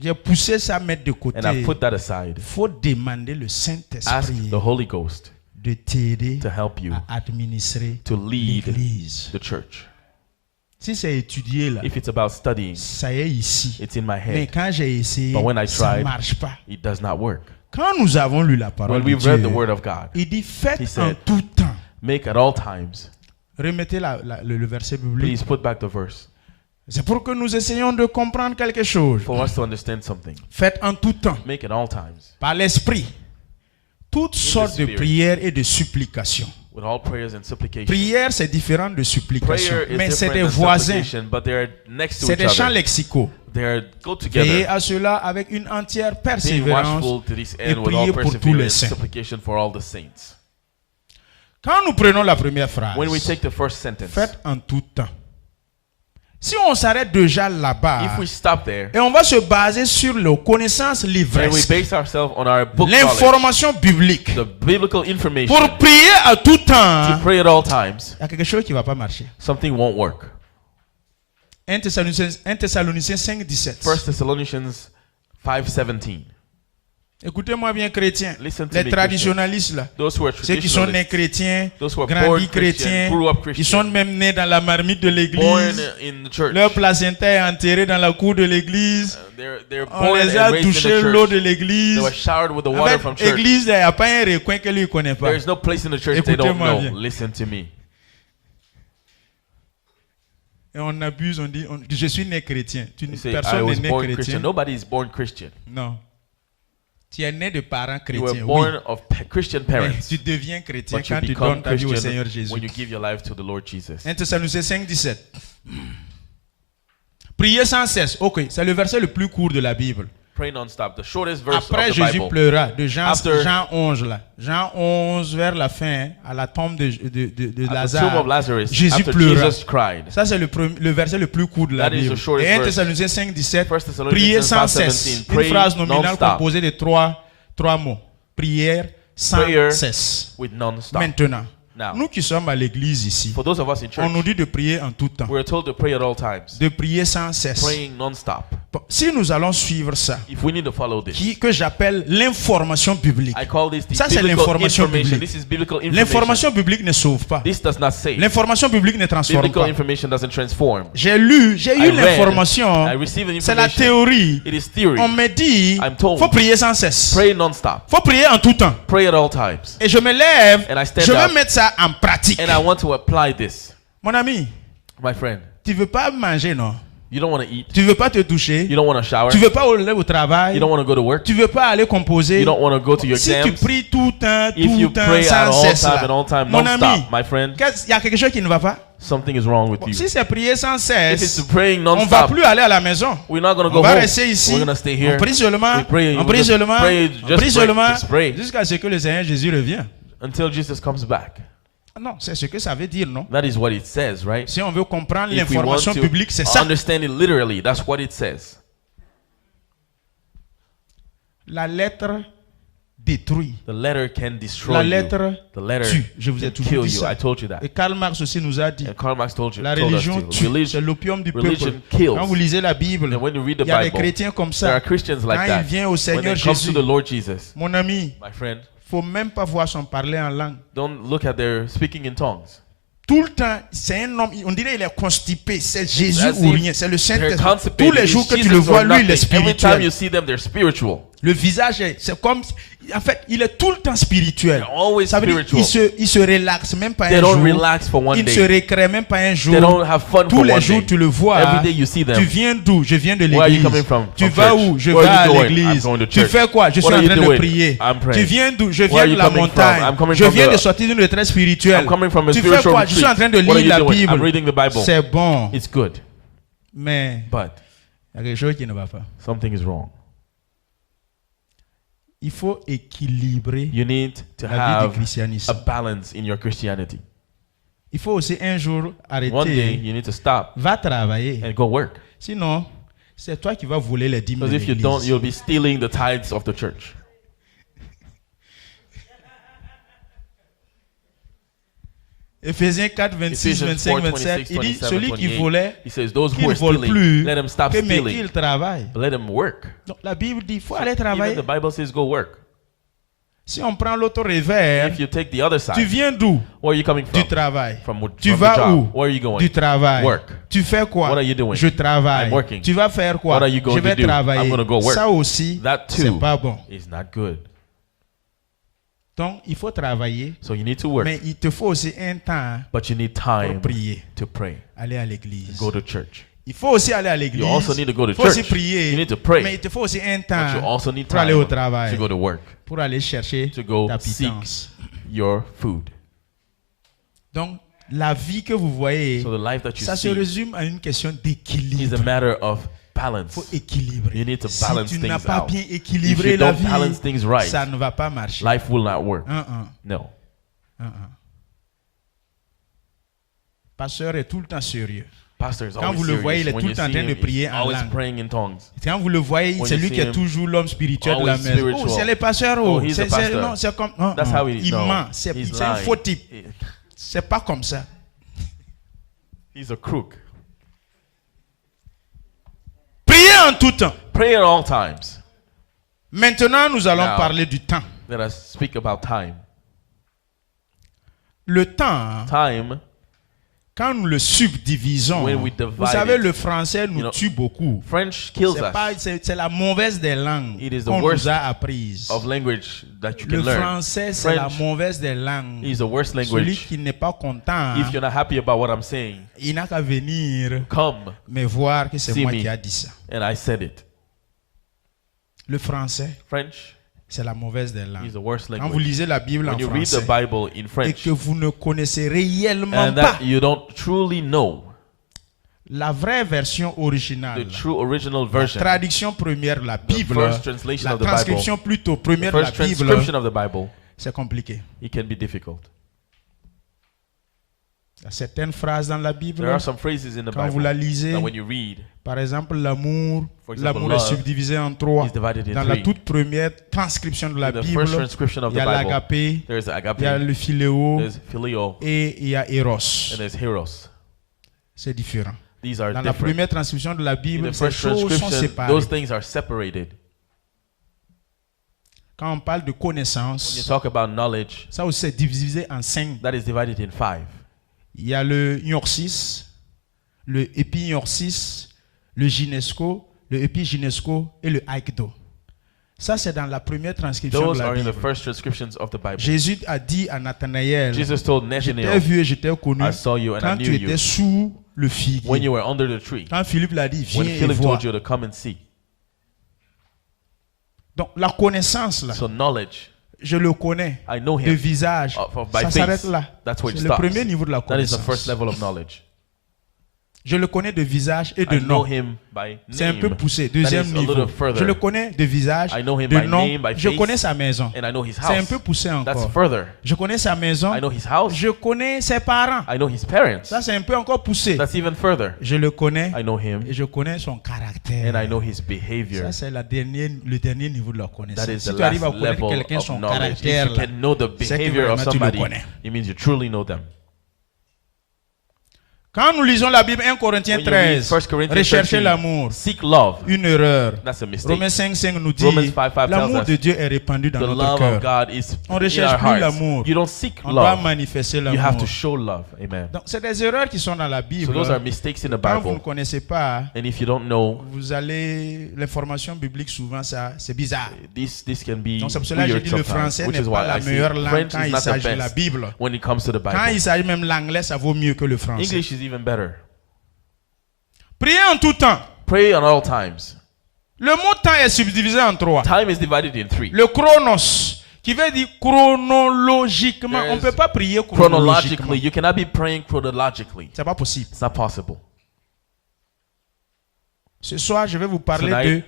J'ai poussé ça mettre de côté. And I put that aside. Il faut demander le Ask Saint-Esprit the Holy Ghost de t'aider to help you à administrer to lead l'Église. the church. Si c'est étudié là, If it's about studying, ça y est ici. it's in my Mais head. quand j'ai essayé, But when I ça ne tried, marche pas. It does not work. Quand nous avons lu la parole When de we've read the Dieu, Word of God, il dit faites He en said, tout temps. make at all times. Remettez le verset biblique. Please put back the verse C'est pour que nous essayions de comprendre quelque chose. for us to understand something. Faites en tout temps, Make at all times par l'esprit, toutes sortes de spirit. prières et de supplications. with all prayers and supplications. Prière, c'est différent de supplication. Prayer is Mais c'est des different than voisins. supplication, but they're next to C'est each des champs other. lexicaux. They go Veillez together. à cela avec une entière Being persévérance. watchful to this et end with priez all pour tous les perseverance, saints. supplication for all the saints. Quand nous prenons la première phrase, When we take the first sentence, faites en tout temps. Si on s'arrête déjà là-bas, if we stop there et on va se baser sur les connaissances and we livresques, base ourselves on our book knowledge, l'information biblique, the biblical information, pour prier à tout to temps, pray at all times, il y a quelque chose qui ne va pas marcher. something won't work. 1 Thessaloniciens 5, 17. 1 Thessalonians 5:17. Écoutez-moi bien, chrétiens. Listen to Les me, traditionalistes, là, Those who are ceux qui sont nés traditionalists, chrétiens, those who are grandis born Christian, chrétiens, grew up ils sont Christian, même nés dans la marmite de born l'église. in the church. Leur placenta est enterré dans la cour de l'église. They're On born les and a raised in touché the l'eau church. de l'église. They were showered with the En water from fait, church. l'église, il n'y a pas un recoin que lui ne connaît pas. There is no place in the church they don't Écoutez-moi know. bien. Listen to me. Et on abuse, on dit, je suis né chrétien. You say, I Personne was n'est né born chrétien. Christian. Nobody is born Christian. Non. Tu es né de parents You were chrétiens, oui. born of Christian Mais parents. tu deviens chrétien But you quand tu become donnes ta vie au Christian Seigneur Jésus. when you give your life to the Lord Jesus. 1 Thessaloniciens 5, 17. Priez sans cesse. Ok, c'est le verset le plus court de la Bible. Pray non-stop. The shortest verse Après, of the Jésus Bible. pleura. De Jean, After- Jean 11, là. Jean 11, vers la fin, à la tombe de At the tomb Lazare. of Lazarus, Jésus after pleura. Jesus cried. Ça, c'est le verset le plus court de la That is the Bible. shortest Et 1 verse. Thessaloniciens 5, 17. 1 Thessalonians Priez sans 5, cesse. 17. Une Pray phrase nominale non-stop. composée de trois mots. Prière sans Prayer cesse. with non-stop. Maintenant, Now, nous qui sommes à l'église ici, for those of us in on church, nous dit de prier en tout temps. we're told to pray at all times. De prier sans cesse. Praying non-stop. Bon, si nous allons suivre ça, If we need to follow this, que j'appelle l'information biblique. I call this the Ça, c'est biblical l'information information. biblique. This is biblical information. L'information biblique ne sauve pas. This does not save. L'information biblique ne transforme Biblical pas. information doesn't transform. J'ai I eu read, l'information. I received an C'est la information. théorie. It is theory. On me dit, I'm told. faut prier sans cesse. Pray non-stop. Faut prier en tout temps. Pray at all times. Et je me lève, And I stand je up. veux mettre ça en pratique. And I want to apply this. Mon ami, My friend, tu veux pas manger, non? you don't want to eat. Tu veux pas te doucher? You don't want to shower. Tu veux pas aller au travail? You don't want to go to work. Tu veux pas aller composer? You don't want to go to your Si tu exams. pries tout le temps, If you tout le temps, pray at sans all cesse, time là, and all time, mon ami, non-stop, my friend, il y a quelque chose qui ne va pas. something is wrong with you. Si c'est prier sans If cesse, it's praying on va non-stop, plus aller à la maison. we're not going to On go va home. rester ici. We're going to stay here. On prie seulement. We pray. On We prie just seulement. pray, On just prie pray, seulement. just pray. Jusqu'à ce que le Seigneur Jésus revienne. Until Jesus comes back. Non, c'est ce que ça veut dire, non? That is what it says, right? Si on veut comprendre If we want l'information to publique, c'est ça. understand it literally, that's what it says. La lettre détruit. The letter can destroy La you. lettre The letter tue. Je vous ai can toujours kill dit you. ça. I told you that. Et Karl Marx aussi nous a dit, And Karl Marx told la us religion to. tue. C'est Religion, l'opium du religion peuple. kills. Quand vous lisez la Bible, And when you read the il y a des Bible, chrétiens comme there ça. are Christians like Quand il that. vient au When Seigneur it comes Jésus, to the Lord Jesus, mon ami, my friend, faut même pas voir son parler en langue. don't look at their speaking in tongues. Tout le temps, c'est un homme, on dirait qu'il est constipé. C'est Jésus As ou if rien. C'est le They're Saint-Esprit. constipated. Tous les It's jours que tu Jesus le or vois, lui, il est nothing. Every time spirituel. you see them, they're spiritual. Le visage, c'est comme... En fait, il est tout le temps spirituel. They're always Ça veut dire spiritual. il se relaxe même pas They un don't jour. relax for one Il ne se day. récrée même pas un jour. They don't have fun Tous for les one jours, day. tu le vois. Every day you see them. Tu viens d'où? Je viens de Where are you l'église. coming from? Tu From vas church. où? Je Where vais are à you going? l'église. I'm going to Tu church. fais quoi? Je suis What en are you train de doing? prier. I'm praying. Tu viens d'où? Je Where viens are de you la coming from? I'm montagne. coming Je from viens the- de sortir d'une retraite spirituelle. I'm coming from a Tu fais spiritual quoi? Je suis en train de retreat. What are lire you la doing? I'm Bible. reading the Bible. C'est bon. It's good, Mais but il y a quelque chose qui ne va pas. something is wrong. Il faut équilibrer You need to la vie du have a christianisme. balance in your Christianity. Il faut aussi un jour One day, arrêter. you need to stop Va travailler. and go work. Sinon, c'est toi qui vas voler les dîmes de Because if you don't, l'église. you'll be stealing the tithes of the church. Éphésiens 4, 26, Ephesians 25, 4, 27, 26, il dit 27, celui qui 28, volait, He says, those who qu'il are ne vole stealing, plus, let them stop mais stealing. qu'il travaille. Let them work. Donc la Bible dit il faut aller Even travailler. the Bible says go work. Si on prend l'autre revers, If you take the other tu side, viens d'où? where are you coming Du from? travail. From Tu the vas job. où? Where are you going? Du travail. Work. Tu fais quoi? What are you doing? Je travaille. I'm working. Tu vas faire quoi? What are you going Je vais to do? travailler. I'm gonna go work. Ça aussi, That c'est too pas bon. is not good. Donc, il faut travailler, So you need to work, mais il te faut aussi un temps but you need pour time prier, to pray. aller à l'église. Go to church. Il faut aussi aller à l'église. You also need to go to Il faut aussi church. prier. You need to pray. Mais il te faut aussi un But you temps also need pour aller au time travail, to go to work, pour aller chercher to go ta seek pitance. your food. Donc, la vie que vous voyez, So the life that you ça se see résume à une question is d'équilibre. a matter of Il balance. faut équilibrer. You need to Si balance tu n'as things pas out. bien If équilibré you la don't balance vie, things right, ça ne va pas marcher. life will not work. Un. No. Pasteur est tout le temps sérieux. Pastor is Quand always vous le voyez, il serious. est When tout you le temps en see train de him, prier he's en always langue. praying in tongues. Quand vous le voyez, When c'est you lui see qui est him, toujours l'homme spirituel de la always maison. spiritual. Oh, c'est le pasteur. Oh, he's the pastor. Non, c'est comme. Non, That's non, how he is. il No, ment. C'est he's un lying. faux type. C'est pas comme ça. He's a crook. Priez en tout temps. Pray at all times. Maintenant, nous allons Now. parler du temps. Let us speak about time. Le temps, Time, quand nous le subdivisons, When we divide vous savez, it, le français nous you know, tue beaucoup. French kills C'est us la mauvaise des langues It is the qu'on worst nous a apprises. of language that you Le can learn. français, c'est la French mauvaise des langues. is the worst Celui language. qui n'est pas content, If you're not happy about what I'm saying, il n'a qu'à venir come me voir que c'est See moi me. qui a dit ça. and I said it. Le français, French c'est la mauvaise des is langues. the worst Quand vous language. lisez la Bible en When you read the français Bible in et French que vous ne connaissez réellement and pas that you don't truly know la vraie version the originale, true original la version, traduction première de la the Bible, first translation la of the Bible, transcription plutôt the première de la first Bible, transcription of the Bible, c'est compliqué. it can be difficult. Il y a certaines phrases dans la Bible, There are some phrases in the quand vous la Bible lisez, that when you read, par exemple l'amour, For example, l'amour est love subdivisé en trois. is divided in Dans la three. toute première transcription de la In the Bible, first transcription of il y the a Bible, l'agapé, there's il y a agape, le philéo there's phileo, et il y a eros. and there's heros. C'est différent. These are Dans la different. première transcription de la In Bible, the ces first choses sont transcription, séparées. those things are separated. Quand on parle de When you connaissance, talk about knowledge, ça aussi c'est divisé en 5. that is divided in 5. Il y a le gnorsis, le épignorsis, le gynesco, le épigynesco et le aikdo. Ça, c'est dans la première transcription Those de la are in the Bible. first transcriptions of the Bible. Jésus a dit à Nathanaël, Jesus told je t'ai Nathanael, vu et je t'ai connu I saw you and quand I tu knew étais you sous le when figuier. you were under the tree. Quand Philippe l'a dit, viens When et Philip vois. told you to come and see. Donc la connaissance, là, So knowledge, je le connais I know de him visage. by Ça s'arrête face. là. That's where it C'est le stops. premier niveau de la That is the first connaissance. level of knowledge. Je le connais de visage et de I know nom. him by C'est un peu name, poussé. Deuxième is a niveau. little further. Je le connais de visage, I know him de by nom. name, by Je face, connais sa maison. and I know his C'est un house. peu poussé That's encore. further. Je connais sa maison. I know his house. Je connais ses parents. I know his parents. Ça, c'est un peu encore poussé. That's even further. Je le connais I know him, et je connais son caractère. and I know his behavior. Ça, c'est le dernier niveau de la That connaissance. is Si the tu arrives à last connaître level quelqu'un, of son knowledge. If caractère, you là, can know the c'est que behavior of vraiment tu le somebody, connais. it means you truly know them. Quand nous lisons la Bible, 1 Corinthiens When you read 13, 1 Corinthians recherchez 13, l'amour. seek love. Une erreur. That's a mistake. Romains 5 nous dit, Romans 5:5 tells l'amour us de Dieu est répandu dans The notre love of cœur. God is On in recherche our plus hearts. l'amour. You don't seek On doit love. manifester You have l'amour. to show love. Amen. Donc, c'est des erreurs qui sont dans la So Bible. those are mistakes in the Quand vous ne Bible. connaissez pas, And if you don't know, vous allez, l'information biblique souvent, ça, c'est bizarre. this can be Donc c'est pour cela que je weird dis le sometimes, français which n'est is pas why la I say meilleure langue French quand is il not the s'agit de la best Bible. when it comes to the Quand Bible. il s'agit même l'anglais, ça vaut mieux que le français. English is even better. Priez en tout temps. Pray on all times. Le mot temps est subdivisé en 3. Time is divided in 3. Le chronos, qui veut dire chronologiquement. On ne peut pas prier chronologiquement. Chronologically, you cannot be praying chronologically. C'est pas possible. It's not possible. Ce soir, je vais vous parler Tonight, de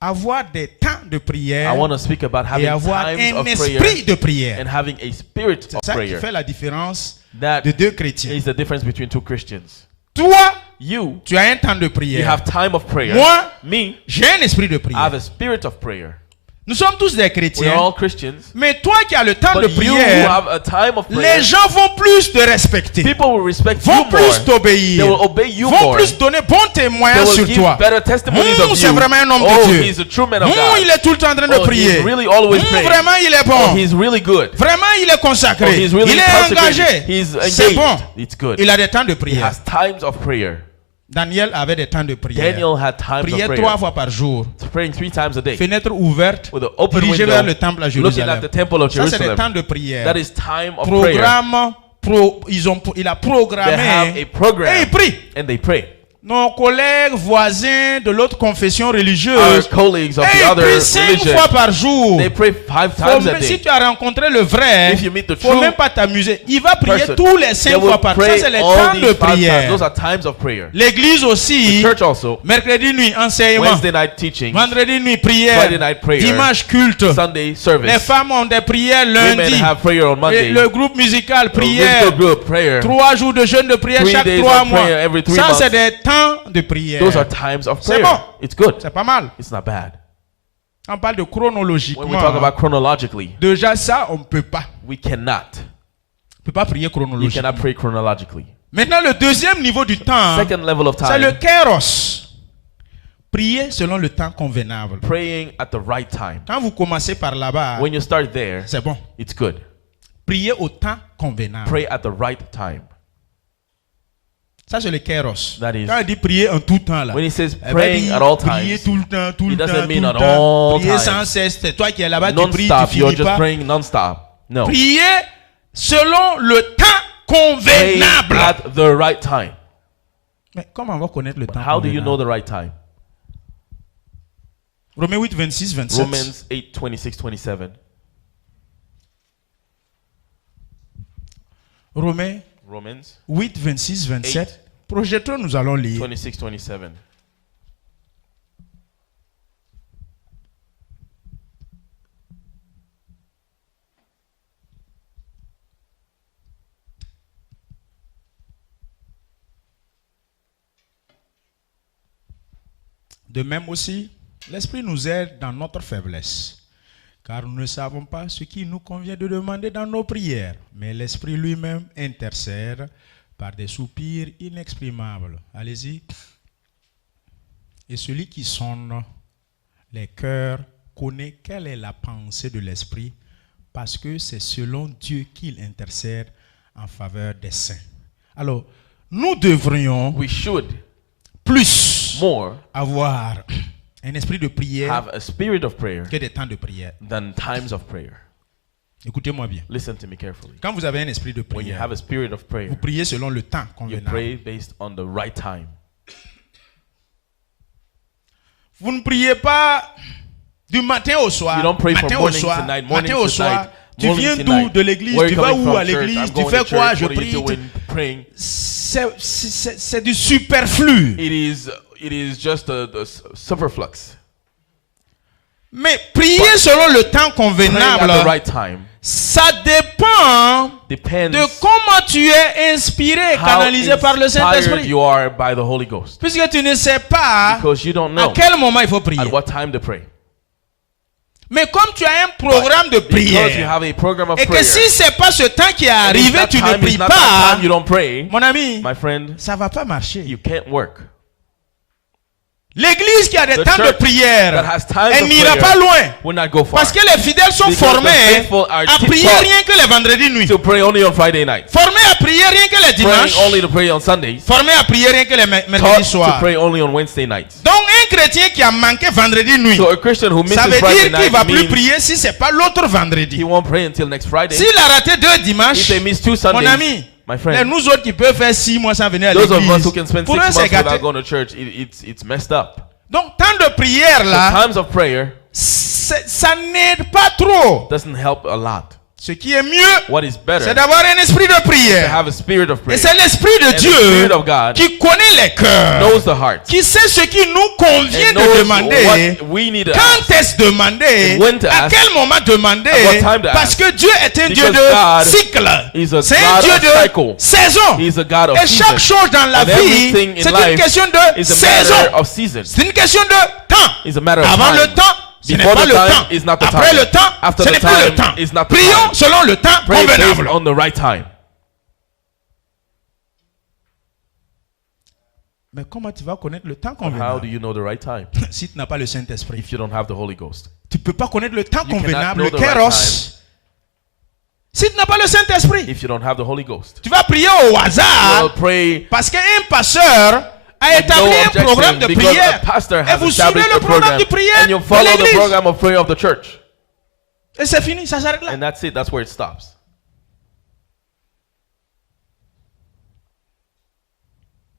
avoir des temps de I prière want to speak about et having avoir times un of esprit prayer de prière. and having a spirit C'est of ça qui prayer. fait la différence That de deux chrétiens. is the difference between two Christians. Toi, You tu as un temps de you prière. have time of prayer. Moi, Me, j'ai un esprit de I have prière. a spirit of prayer. Nous sommes tous des We are chrétiens. all Christians. Mais toi qui as le temps de But you who prière, have a time of les prayer, gens vont plus te respecter. people will respect you Vont more. plus They t'obéir. will obey you Vont more. plus donner bon They témoignage will sur give toi. better testimonies of C'est you. vraiment un homme de Oh, Dieu. he's a true man of God. Il est tout le temps en train de Oh, prier. he's really always praying. Vraiment, il est Oh, bon. he's really good. Vraiment, il est consacré. Oh, he's really Il est consecrated. engagé. He's C'est engaged. bon. It's good. Il a des temps de He prière. has times of prayer. Daniel avait des temps de prière. Daniel had times Priait of 3 prayer. fois par jour. Praying 3 times a day. Fenêtre ouverte, With an open dirigée window, vers le temple à looking Jérusalem. at the temple of Ça, c'est des Jerusalem. temps de prière. That is time of prayer. Programme, il a They have programmé a program et il prie. and they pray. Nos collègues voisins de l'autre confession Our religieuse, colleagues of et the ils other prient 5 religion, fois par jour. they pray 5 times a Si day. tu as rencontré le vrai, If you meet the faut true même pas t'amuser. Il va prier person, tous les They 5 will fois par jour. Ça, pray c'est les all temps de these 5 times. prière. Those are times of prayer. L'église aussi, Church also, mercredi nuit, enseignement. Wednesday night teaching, Vendredi nuit, prière. Friday night prayer, Dimanche, culte. Sunday Les service. femmes ont des prières Women lundi. have prayer on Et Monday. le groupe musical, A prière. musical group, prayer. 3 jours de jeûne de prière 3 chaque days 3 of mois. prayer every 3 Ça, months. c'est des temps de prière. Those are times of C'est prayer. bon. It's good. C'est pas mal. It's not bad. On parle de When we talk chronologiquement. about chronologically, Déjà ça, on ne peut pas. we cannot. On peut pas prier You chronologiquement. cannot pray chronologically. Maintenant, le deuxième niveau du temps, Second level of c'est le time, kairos. Prier selon le temps convenable. praying at the right time. Quand vous commencez par là-bas, When you start there, c'est bon. it's good. Priez au temps convenable. Pray at the right time. Ça, c'est le kairos. That is- Quand il dit prier en tout temps, là, When he says elle va praying dire at all prier times, tout le temps, tout it le temps, doesn't tout mean le at temps. all Prier times. sans cesse. C'est toi qui es là-bas, tu pries, tu non-stop. You're finis just pas. praying non-stop. No. Priez selon le temps Pray convenable. at the right time. Mais comment on va connaître le temps How do you know convenable? the right time? Romains 8, 26, 27. Romans 8, 26, 27. Romains Romans 8, 26, 27. 8. Projetons, nous allons lire. 26, 27. De même aussi, l'Esprit nous aide dans notre faiblesse, car nous ne savons pas ce qui nous convient de demander dans nos prières, mais l'Esprit lui-même intercède par des soupirs inexprimables. Allez-y. Et celui qui sonne les cœurs connaît quelle est la pensée de l'Esprit, parce que c'est selon Dieu qu'il intercède en faveur des saints. Alors, nous devrions We should plus more avoir un esprit de prière have a spirit of prayer que des temps de prière. than times of prayer. Écoutez-moi bien. Listen to me carefully. Quand vous avez un esprit de When you prière, have a spirit of prayer, vous priez selon le temps you convenable. pray based on the right time. Vous ne priez pas du matin au soir. You don't pray from Matin au morning soir. to night, morning Matin au to soir. night, Tu morning viens to d'où? night. De l'église. Where Tu you vas coming où from à church? l'église? I'm Tu going fais to quoi? church. Je What are you prie. doing? Praying. C'est du superflu. It is just a superflux. Mais prier selon le temps Praying at the convenable, right time ça dépend depends de comment tu es inspiré, how canalisé par le inspired Saint-Esprit. you are by the Holy Ghost. Puisque tu ne sais pas Because you don't à know quel moment il faut prier. at what time to pray. Mais comme tu as un programme de Because you prière, have a program of et que prayer, si c'est pas ce temps qui est and if arrivé, that tu ne time is pries not that pas, time you don't pray, mon ami, my friend, ça va pas marcher. you can't work. L'église qui a des The temps de church prière, that has times elle of n'ira prayer pas loin. will not go far. Parce que les fidèles sont Because the formés faithful are à prier taught rien que les vendredis nuits. to pray only on Friday night. Formés à prier rien que les Praying dimanches. only to pray on Sundays. Formés à prier rien que les mercredis Taught to soirs. pray only on Wednesday nights. Donc un chrétien qui a manqué vendredi nuit, So a Christian who ça misses veut Friday dire qu'il night va plus means prier si c'est pas l'autre he vendredi. won't pray until next Friday. S'il a raté 2 dimanches, If they miss 2 mon Sundays, ami, my les friend, nous autres qui peuvent faire 6 mois sans venir à those of us who l'église, can spend 6 pour eux months c'est gâté. without going to church, it's messed up. Donc temps de prière So là, times of prayer ça n'aide pas trop. doesn't help a lot. Ce qui est mieux, What is better c'est to d'avoir un esprit de prière. have a spirit of Et prayer. c'est l'esprit de And the Dieu Spirit of God qui connaît les cœurs, knows the heart. qui sait ce qui nous convient And de knows demander, what we need to ask. quand est-ce demander, And when to à ask. quel moment demander, At what time to parce ask. que Dieu est un Dieu Because de God cycle. is a C'est un God Dieu of de cycle. saison. He's a God of Et chaque season. chose dans la And vie, everything in c'est une life question de is a matter saison. of season. C'est une question de temps. It's a matter of Avant time. le temps, ce n'est Before pas the le time temps. is not the Après time. le temps, After ce the n'est plus le time temps. is not the Prions time. selon le temps Pray based convenable. on the right time. Mais comment tu vas connaître le temps How do convenable you know the right time si tu n'as pas le Saint-Esprit? if you don't have the Holy Ghost? Tu ne peux pas connaître le temps You cannot convenable, know le the right kéros, time. si tu n'as pas le Saint-Esprit. If you don't have the Holy Ghost, Tu vas prier au hasard you'll pray parce qu'un pasteur a with no établi un programme objection de because prière. the pastor Et has vous suivez established le a programme program de prière and you de follow the l'église. program of prayer of the church. Et c'est fini, ça s'arrête là. And that's it. That's where it stops.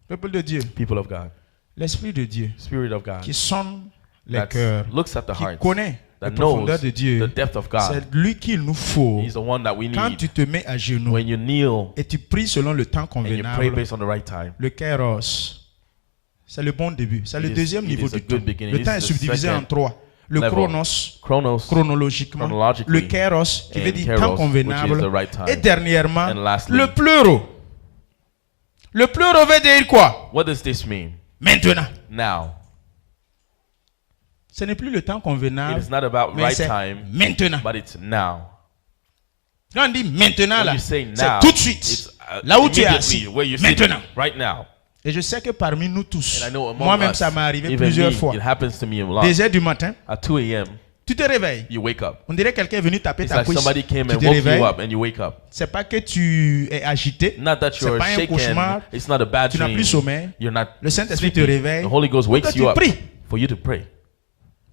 Peuple de Dieu, People of God, l'Esprit de Dieu Spirit of God, qui sonne les that cœurs, looks at the qui heart, connaît la that profondeur knows de Dieu, the depth of God. c'est lui qu'il nous faut. He's the one that we Quand need. tu te mets à genoux When you kneel et tu pries selon le temps and you pray convenable, based on the right time, le kéros, c'est le bon début. C'est le It is- deuxième it niveau is a du temps. good beginning. Le This temps est is the subdivisé second en 3. Le level. chronos, Chronos, chronologiquement. chronologically, Le kéros, qui veut and dire kairos, temps which is convenable. the right time. Et dernièrement, And lastly, le pleuro. Le pleuro veut dire quoi? what does this mean? Maintenant. Now. Ce n'est plus le temps It convenable, is not about mais right c'est time, maintenant. but it's now. Quand on dit maintenant, When là, you say c'est now, tout de suite. it's Là où tu es immediately assis. where you're sitting, Maintenant. right now. Et je sais que parmi nous tous, And I know among moi-même us, ça m'est arrivé even plusieurs me, fois. it happens to me a lot. 2 heures du matin, At 2 a.m., tu te réveilles. you wake up. On dirait que quelqu'un est venu taper It's ta like cuisse. somebody came Tu and te woke réveilles. you up and you wake up. C'est pas que tu es agité. Not that C'est you're pas un shaken. cauchemar. It's not a bad Tu n'as dream. plus sommeil. You're not Le Saint-Esprit te sleepy. réveille. The Holy Ghost Pour que wakes tu you up pries. for you to pray.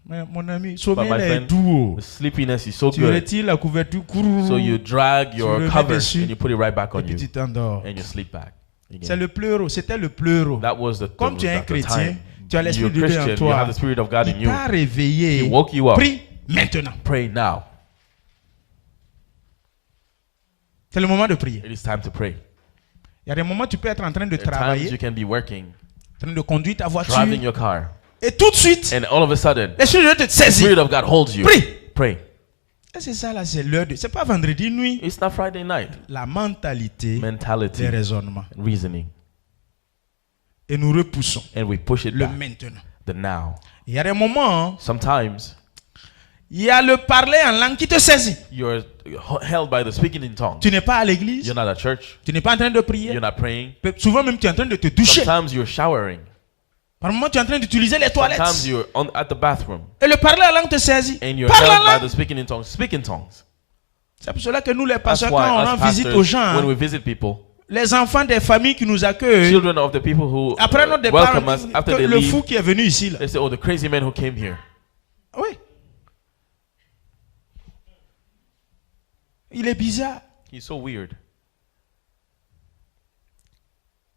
Mais mon ami, But sommeil my là est friend, doux. the sleepiness is so Tu good. retires la couverture. So you drag le your mets cover dessus. and you put it right back Et on puis you tu t'endors. and you sleep back C'est again. le pleuro. C'était le pleuro. That was the Comme tu es un the chrétien, time. tu as l'Esprit You're de Dieu en Christian, you have toi. the Spirit of God in Il you. t'a réveillé. He woke you up. Prie maintenant. Pray now. C'est le moment de prier. It is time to pray. Il y a des moments où tu peux être en train de There are times travailler, you can be working, en train de conduire ta voiture. driving your car, Et tout de suite, and all of a sudden, l'Esprit de Dieu te the saisit. Spirit of God holds you. Prie. Pray. Et c'est ça là, c'est l'heure de. C'est pas vendredi nuit. It's not Friday night. La mentalité Mentality, des raisonnements. reasoning, Et nous repoussons and we push it le back. maintenant. The now. Il y a des moments, Sometimes il y a le parler en langue qui te saisit. you're held by the speaking in tongues. Tu n'es pas à l'église, You're not at church. tu n'es pas en train de prier. You're not praying. Souvent même tu es en train de te doucher. Sometimes you're showering. Par moment tu es en train d'utiliser les Sometimes toilettes. you're at the bathroom, Et le parler en langue te saisit. and you're Parle en held by langue. the speaking in tongues. Speak in tongues. C'est pour cela que nous les That's pasteurs, why, quand on as rend visite aux pastors, when gens, we visit people, les enfants des familles qui nous accueillent, children of the people who après notre départ, welcome on us, dit after que they le leave, fou qui est venu ici là. they say, "Oh, the crazy man who came here." Oui. Il est bizarre. He's so weird.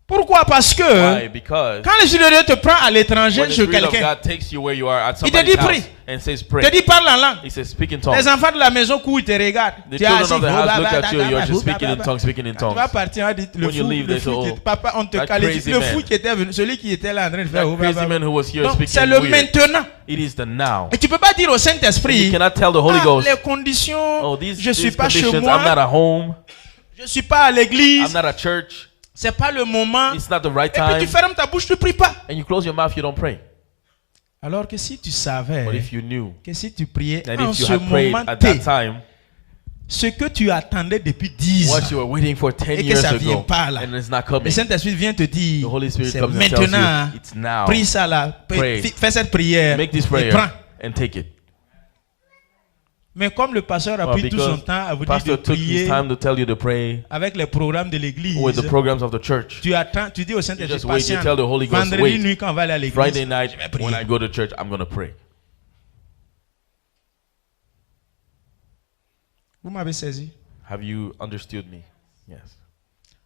Pourquoi? Parce que Why? Because quand l'Esprit de Dieu te prend à l'étranger when the chez Spirit of quelqu'un, God takes you where you are at Il te somebody's dit house prie. and says il te pray, dit parle en langue. he says speak in tongues. Les enfants de la maison courent, ils te regardent. The Tu es children assis, of the house look at you, you're just bah, speaking in tongues, speaking in Quand tu tongues. vas partir, on va dire, le When you fou, leave, le they fou say, qui oh, était, papa, on te that qualifie. crazy Le man. fou qui était venu, celui qui était là en train de faire. That crazy man who was here Donc, speaking c'est le weird. maintenant. It is the now. Et tu peux pas dire au You Saint-Esprit, cannot tell the Holy ah, Ghost, les conditions, "Oh, these je suis pas chez conditions, I'm not moi, at home, je suis pas à I'm l'église, not at church, c'est pas le moment. it's not the right Et puis tu time," fermes ta bouche, tu pries pas. and you close your mouth, you don't pray. Alors que si tu savais But if you knew que si tu priais that en if you ce had prayed moment at T, that time, ce que tu attendais depuis 10 what ans, you were waiting for 10 et que years ça ne vient ago, pas là, and it's not le coming, Saint-Esprit vient te the dire, Holy Spirit c'est comes and tells maintenant, you, it's now. prie ça là, Pray. fais cette prière, Make this et prayer prends. and take it. Mais comme le pasteur a Well, pris tout son because temps à vous dire de Pastor took his prier time to tell you to pray avec les programmes de l'église, with the programs of the church. tu attends, tu dis au You Saint-Esprit, just wait, you patiente, tell the Holy Ghost, vendredi wait. nuit quand on va aller à l'église, Friday night, je vais prier. when I go to church, I'm going to pray. Vous m'avez saisi? Have you understood me? Yes.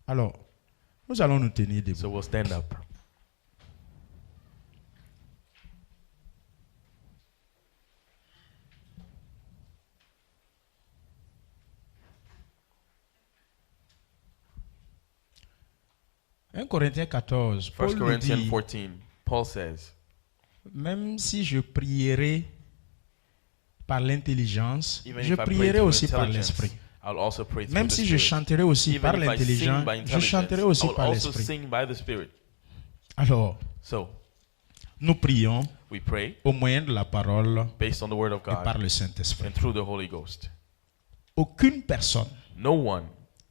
Alors, nous allons nous tenir debout. So we'll stand up. Un Corinthiens 14, 1 Paul nous Corinthians dit, 14, Paul says, même si je prierai par l'intelligence, even je if I pray prierai through aussi par intelligence, l'esprit. I'll also pray through Même the si je Spirit. chanterai aussi par Even if I sing l'intelligence, by je intelligence, chanterai I aussi will par also l'esprit. sing by the Spirit. Alors, So, nous prions we pray au moyen de la parole based on the Word of et par God le Saint-Esprit. and through the Holy Ghost. Aucune personne No one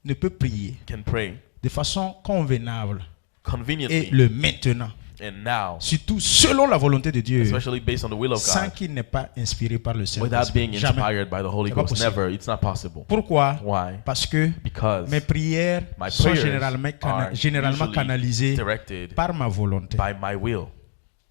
ne peut prier can pray de façon convenable et conveniently le maintenant, and now, surtout selon la volonté de Dieu, especially based on the will of sans God, qu'il n'est pas inspiré par le without Saint-Esprit. being Jamais. inspired by the Holy C'est pas Ghost. possible. Never. It's not possible. Pourquoi? Why? Parce que Because mes prières my sont prayers généralement, are généralement usually canalisées directed par ma volonté. by my will.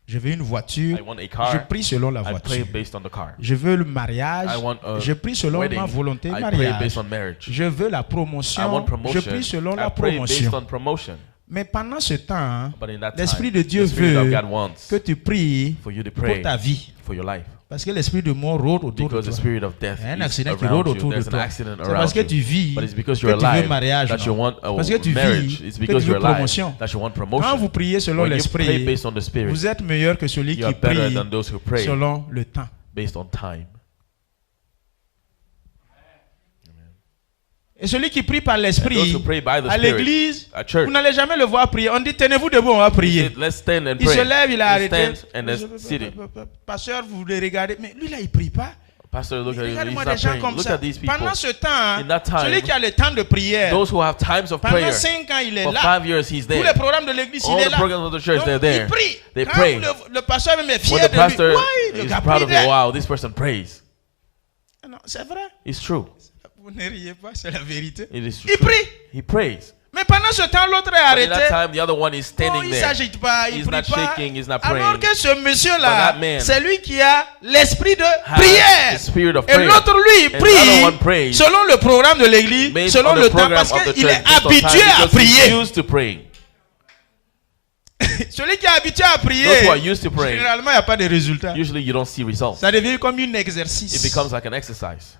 Je veux une voiture, I want a car. je prie selon la I pray voiture. based on the car. Je veux le mariage, I want a je prie selon wedding. ma volonté I pray mariage. based on marriage. Je veux la I promotion, want je promotion. prie selon I la pray based promotion. on promotion. Mais pendant ce temps, But in that l'Esprit time, de Dieu the Spirit of veut God wants que tu pries for you to pour pray ta vie. for your life. Parce que l'esprit de mort rôde autour de Because the toi. spirit of death Il y a un is accident qui rôde around you. autour de There's an toi. accident C'est parce around que tu you. vis But it's because que you're tu veux alive mariage. that you non. want a Parce que tu marriage. vis It's que because tu veux you're alive promotion. that you want Quand promotion. vous priez selon When you pray l'esprit, based on the spirit, vous êtes meilleur que celui you qui are better prie than those who pray selon le temps. based on time. Et celui qui prie par And those l'esprit who pray by the à spirit l'église, at church, vous n'allez jamais le voir prier. On dit tenez-vous debout, on va he prier. said, let's stand and Il se pray. lève, il a He arrêté. stands and is sitting. Pasteur, vous le regardez, mais lui là, il prie pas. Pastor, look at you. He's Regarde-moi des not gens praying. comme Look ça. at these people. Pendant ce temps, In that time, celui qui a le temps de prière, Those who have times of pendant prayer, 5 ans, il est for là. 5 years he's Tous les there. programmes de l'église, All il est the là. programs of the church, Donc, they're there. il prie. They Quand pray. le pasteur même est When fier the de lui. pastor Ouais, le is gars proud prie of it, bien. wow, this person prays. Non, c'est vrai. It's true. Vous ne riez pas, c'est la vérité. It is Il true. prie. He prays. Mais pendant ce temps, l'autre est But in arrêté. that time, the other one is Non, standing il ne there. s'agite pas, il He's prie not pas. shaking, he's not Alors praying. que ce monsieur-là, But that man c'est lui qui a l'esprit de Has prière. the spirit of Et prayer. l'autre, lui, il And the other one prie prays selon le programme de l'église, based selon on le the temps, program parce of the qu'il church, est based on habitué time, à because he's prier. used to praying. Celui qui est habitué à prier, Those who are used to praying, généralement, il n'y a pas de résultat. usually you don't see results. Ça devient comme un It exercice. becomes like an exercise.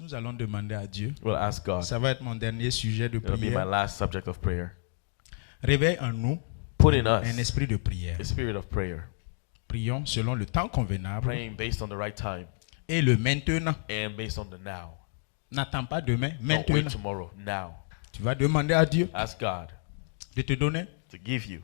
Nous allons demander à Dieu. We'll ask God. Ça va être mon dernier sujet de It'll be my prière. last subject of prayer. Réveille en nous Put in un us esprit de prière. a spirit of prayer. Prions selon le temps convenable Praying based on the right time et le maintenant. and based on the now. N'attends pas demain, Don't wait maintenant. tomorrow. Now. Tu vas demander à Dieu Ask God de te donner to give you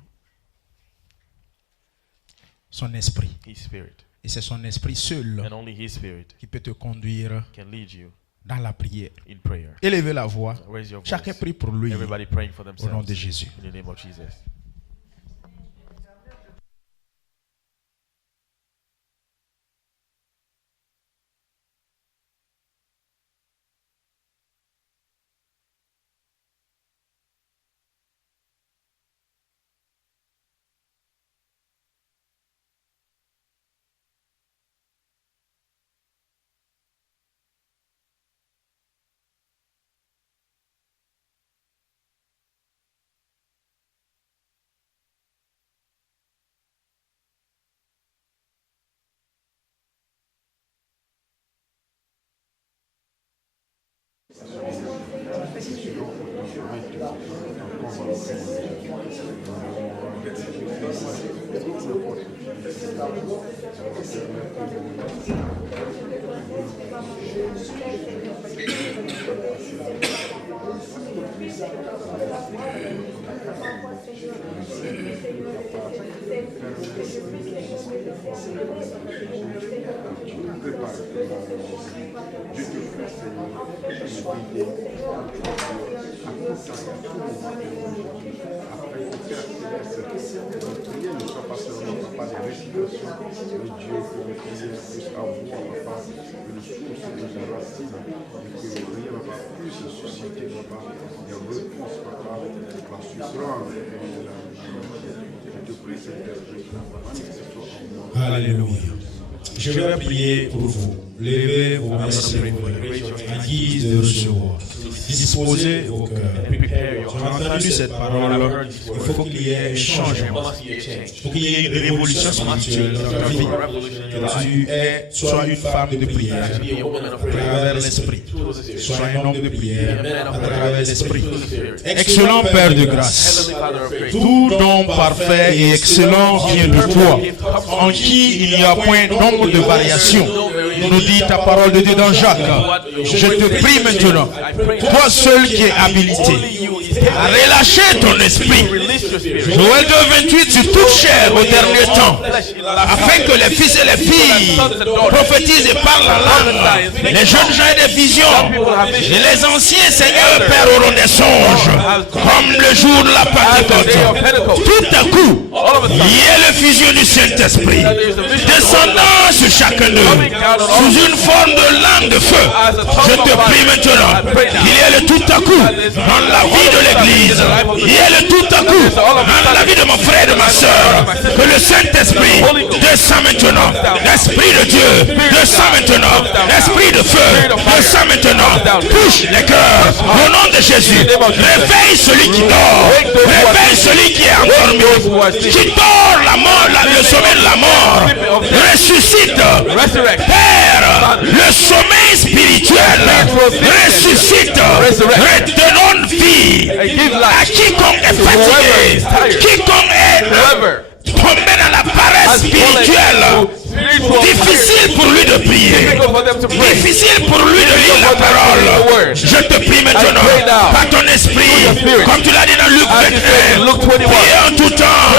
son esprit. His spirit. Et c'est son esprit seul And only His spirit qui peut te conduire can lead you dans la prière. in prayer. Élevez la voix. Raise your voice. Chacun prie pour lui Everybody praying for au nom themselves. de Jésus. In the name of Jesus. Alléluia. Je vais prier pour vous. Levez vos mains en guise de recevoir. Disposez vos cœurs. J'ai entendu cette parole. Il faut qu'il y ait un changement. Il faut qu'il y ait une révolution spirituelle dans ta vie. Que tu sois une femme de prière à travers l'esprit. Sois un homme de prière à travers l'esprit. Excellent Père de grâce, tout don parfait et excellent vient de toi, en qui il n'y a point nombre de variations. Nous dit ta parole de Dieu dans Jacques. Je te prie maintenant, toi seul qui es habilité à relâcher ton esprit. Joël 2:28 sur toute chair au dernier temps, afin que les fils et les filles prophétisent et parlent en langue. Les jeunes gens aient des visions, et les anciens seigneurs Père auront des songes, comme le jour de la Pentecôte. Tout à coup, il y a le fusion du Saint-Esprit descendant sur chacun d'eux, sous une forme de langue de feu. Je te prie maintenant, il y a le tout à coup dans la vie de l'Église, il y a le tout à coup dans la vie de mon frère et de ma soeur, que le Saint-Esprit descend maintenant, l'Esprit de Dieu descend maintenant, l'Esprit de feu descend maintenant, touche les cœurs au nom de Jésus. Réveille celui qui dort, réveille celui qui est endormi, qui dort la mort, le sommeil de la mort, ressuscite, Père, le sommeil spirituel, ressuscite, redonne vie à quiconque est fatigué, quiconque est tombé dans la paresse spirituelle. Difficile pour lui de prier, difficile pour lui de lire la parole. Je te prie maintenant, par ton esprit, comme tu l'as dit dans Luc 21, priez en tout temps,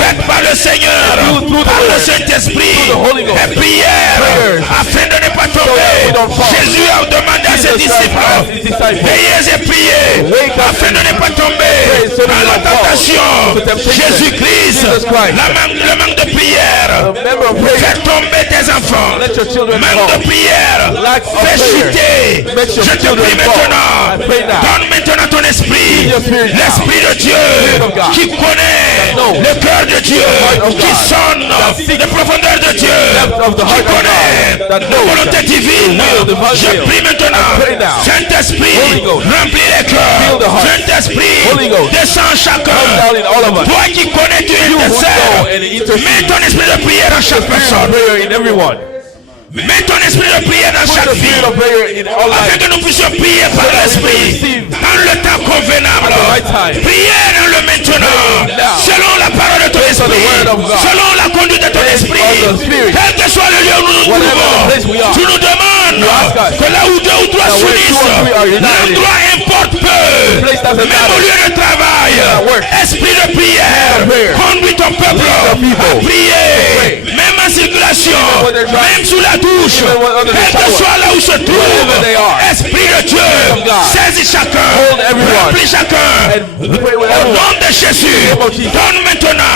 faites par le Seigneur, par le Saint-Esprit, et prière, afin de ne pas tomber. Jésus a demandé à ses disciples, veillez et priez, afin de ne pas tomber dans la tentation. Jésus-Christ, le manque de prière, fais tomber tes enfants. Manque de prière, fais chuter. Je te prie maintenant, donne maintenant ton esprit, l'esprit de Dieu qui connaît le cœur de Dieu, qui sonne les profondeurs de Dieu, qui connaît la volonté divine. Je prie maintenant, Saint-Esprit, remplis les cœurs. Saint-Esprit, descends chacun. Toi qui connais, tu intercèdes. Mets ton esprit de prière en chaque personne. Mets ton esprit de prière dans chaque vie, afin que nous puissions prier par l'esprit, dans le temps convenable. Priez dans le maintenant, selon la parole de ton esprit, selon la conduite de ton esprit, quel que soit le lieu où nous nous trouvons. Tu nous demandes que là où deux ou trois s'unissent, l'endroit importe peu, même au lieu de travail. Esprit de prière, conduis ton peuple à prier, même en circulation, même sous la douche, quel que soit là où se trouve. Esprit de Dieu, saisis chacun, remplis chacun, au nom de Jésus. Donne maintenant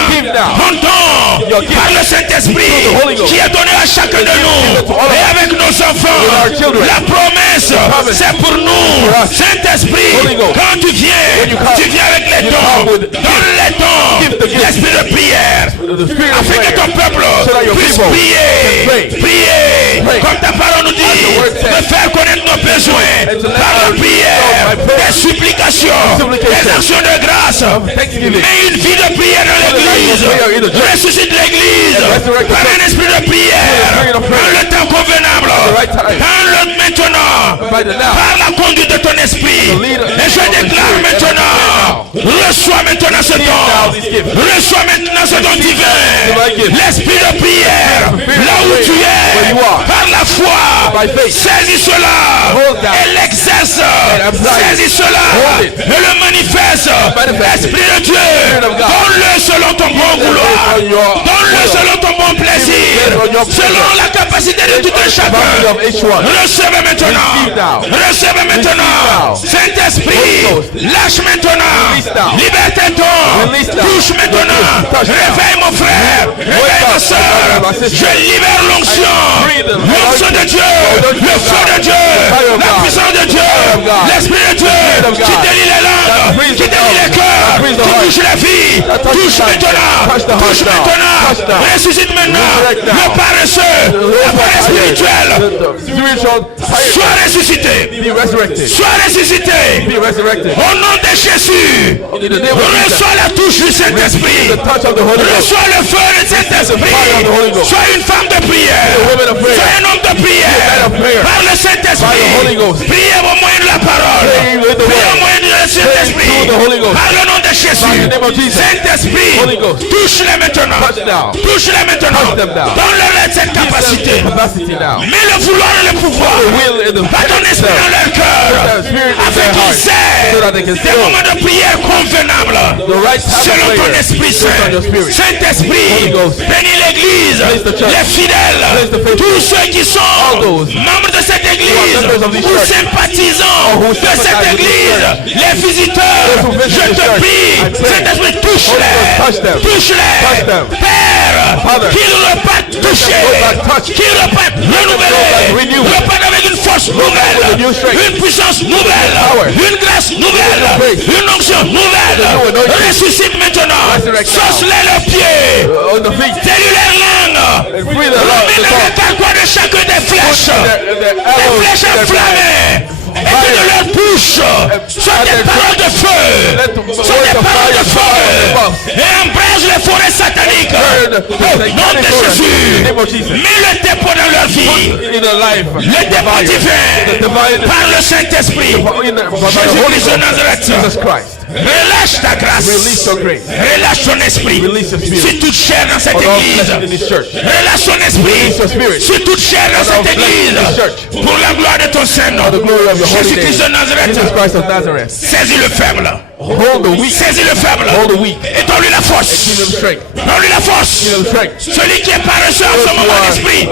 ton don par le Saint-Esprit qui est donné à chacun de nous et avec nos enfants. La promesse, c'est pour nous. Saint-Esprit, quand tu viens avec les dons. Donne les dons, l'esprit de prière, afin que ton peuple puisse prier, comme ta parole nous dit, de faire connaître nos besoins par la prière, des supplications, des actions de grâce. Mais une vie de prière dans l'église, ressuscite l'église par un esprit de prière, dans le temps convenable, dans le maintenant, par la conduite de ton esprit. Et je déclare maintenant, reçois maintenant ce don, reçois maintenant ce don divin, l'esprit de prière, là où tu es, par la foi, Saisis cela et l'exerce. Saisis cela et le manifeste. Esprit de Dieu, donne-le selon ton bon vouloir. Donne-le selon ton bon plaisir. Selon la capacité de tout un chacun. Recevez maintenant. Recevez maintenant. Saint-Esprit, lâche maintenant. Libère tes dons. Touche maintenant. Réveille mon frère. Réveille ma soeur. Je libère l'onction. L'onction de Dieu. Le feu de Dieu. La puissance de Dieu. L'Esprit de Dieu. Qui délie les langues. Qui délie les cœurs. Qui touche la vie. Touche maintenant. Touche maintenant. Ressuscite maintenant. Le paresseux. La paresse spirituelle. Sois ressuscité. Sois ressuscité. Au nom de Jésus. Reçois la touche du Saint-Esprit. Reçois le feu du Saint-Esprit. Sois une femme de prière. Sois un homme de prière. Par le Saint-Esprit. Priez au moyen de la parole. Priez au moyen du Saint-Esprit. Par le nom de Jésus. Saint-Esprit. Touche-les maintenant. Touche-les maintenant. Donne-leur cette capacité. Mets le vouloir et le pouvoir. Par ton esprit dans leur cœur. Afin qu'ils aient des moments de prière convenables. Selon ton Esprit Saint. Saint-Esprit. Bénis l'église. Les fidèles. Tous ceux qui sont membres de cette église. Ou sympathisants de cette église. Les visiteurs. Je te prie. Saint-Esprit, touche-les. Touche-les. Père. Qu'ils repartent touchés. Qu'ils repartent renouvelés. Repartent avec une force nouvelle. Une puissance nouvelle. Une grâce nouvelle. Une onction nouvelle. Ressuscite maintenant. Sauce-les le pied. Délie les langues. Remets dans le carquois de chacun des flèches. Des flèches enflammées. Et que de leur bouche soient des paroles de feu. Soient des paroles de feu. Et embrase les forêts sataniques. Au nom de Jésus. Mets le dépôt dans leur vie. Le dépôt divin. Par le Saint-Esprit. Jésus-Christ de Nazareth. Relâche ta grâce. Relâche ton esprit sur toute chair dans cette église. Relâche ton esprit sur toute chair dans cette église. Pour la gloire de ton Saint-Nom. Jésus-Christ de Nazareth. Saisis le faible. Saisis le faible. Et donne-lui la force. Donne-lui la force. Celui qui est paresseux en ce moment d'esprit.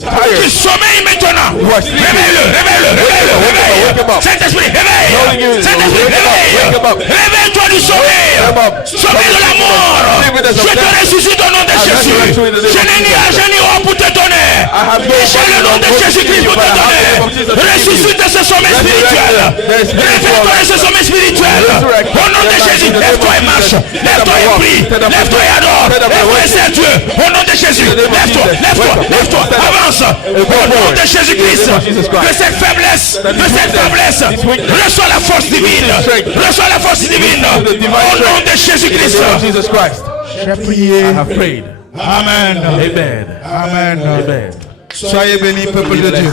Qui sommeille maintenant. Réveille-le. Réveille-le. Réveille-le. Réveille. Saint-Esprit, réveille. Saint-Esprit, réveille. Réveille-toi du sommeil. Sommeil de la mort. Je te ressuscite au nom de Jésus. Je n'ai ni argent ni or pour te donner. J'ai le nom de Jésus-Christ pour te donner. Ressuscite de ce sommeil spirituel. Réveille-toi de ce sommeil spirituel. Au nom de Jésus, lève-toi et marche. Lève-toi et prie. Lève-toi et adore. Lève-toi et sers Dieu. Au nom de Jésus, lève-toi, lève-toi, lève-toi. Avance. Au nom de Jésus-Christ. De cette faiblesse, reçois la force divine. Reçois la force divine. Au nom de Jésus-Christ. J'ai prié. Amen. Amen. Soyez bénis, peuple de Dieu.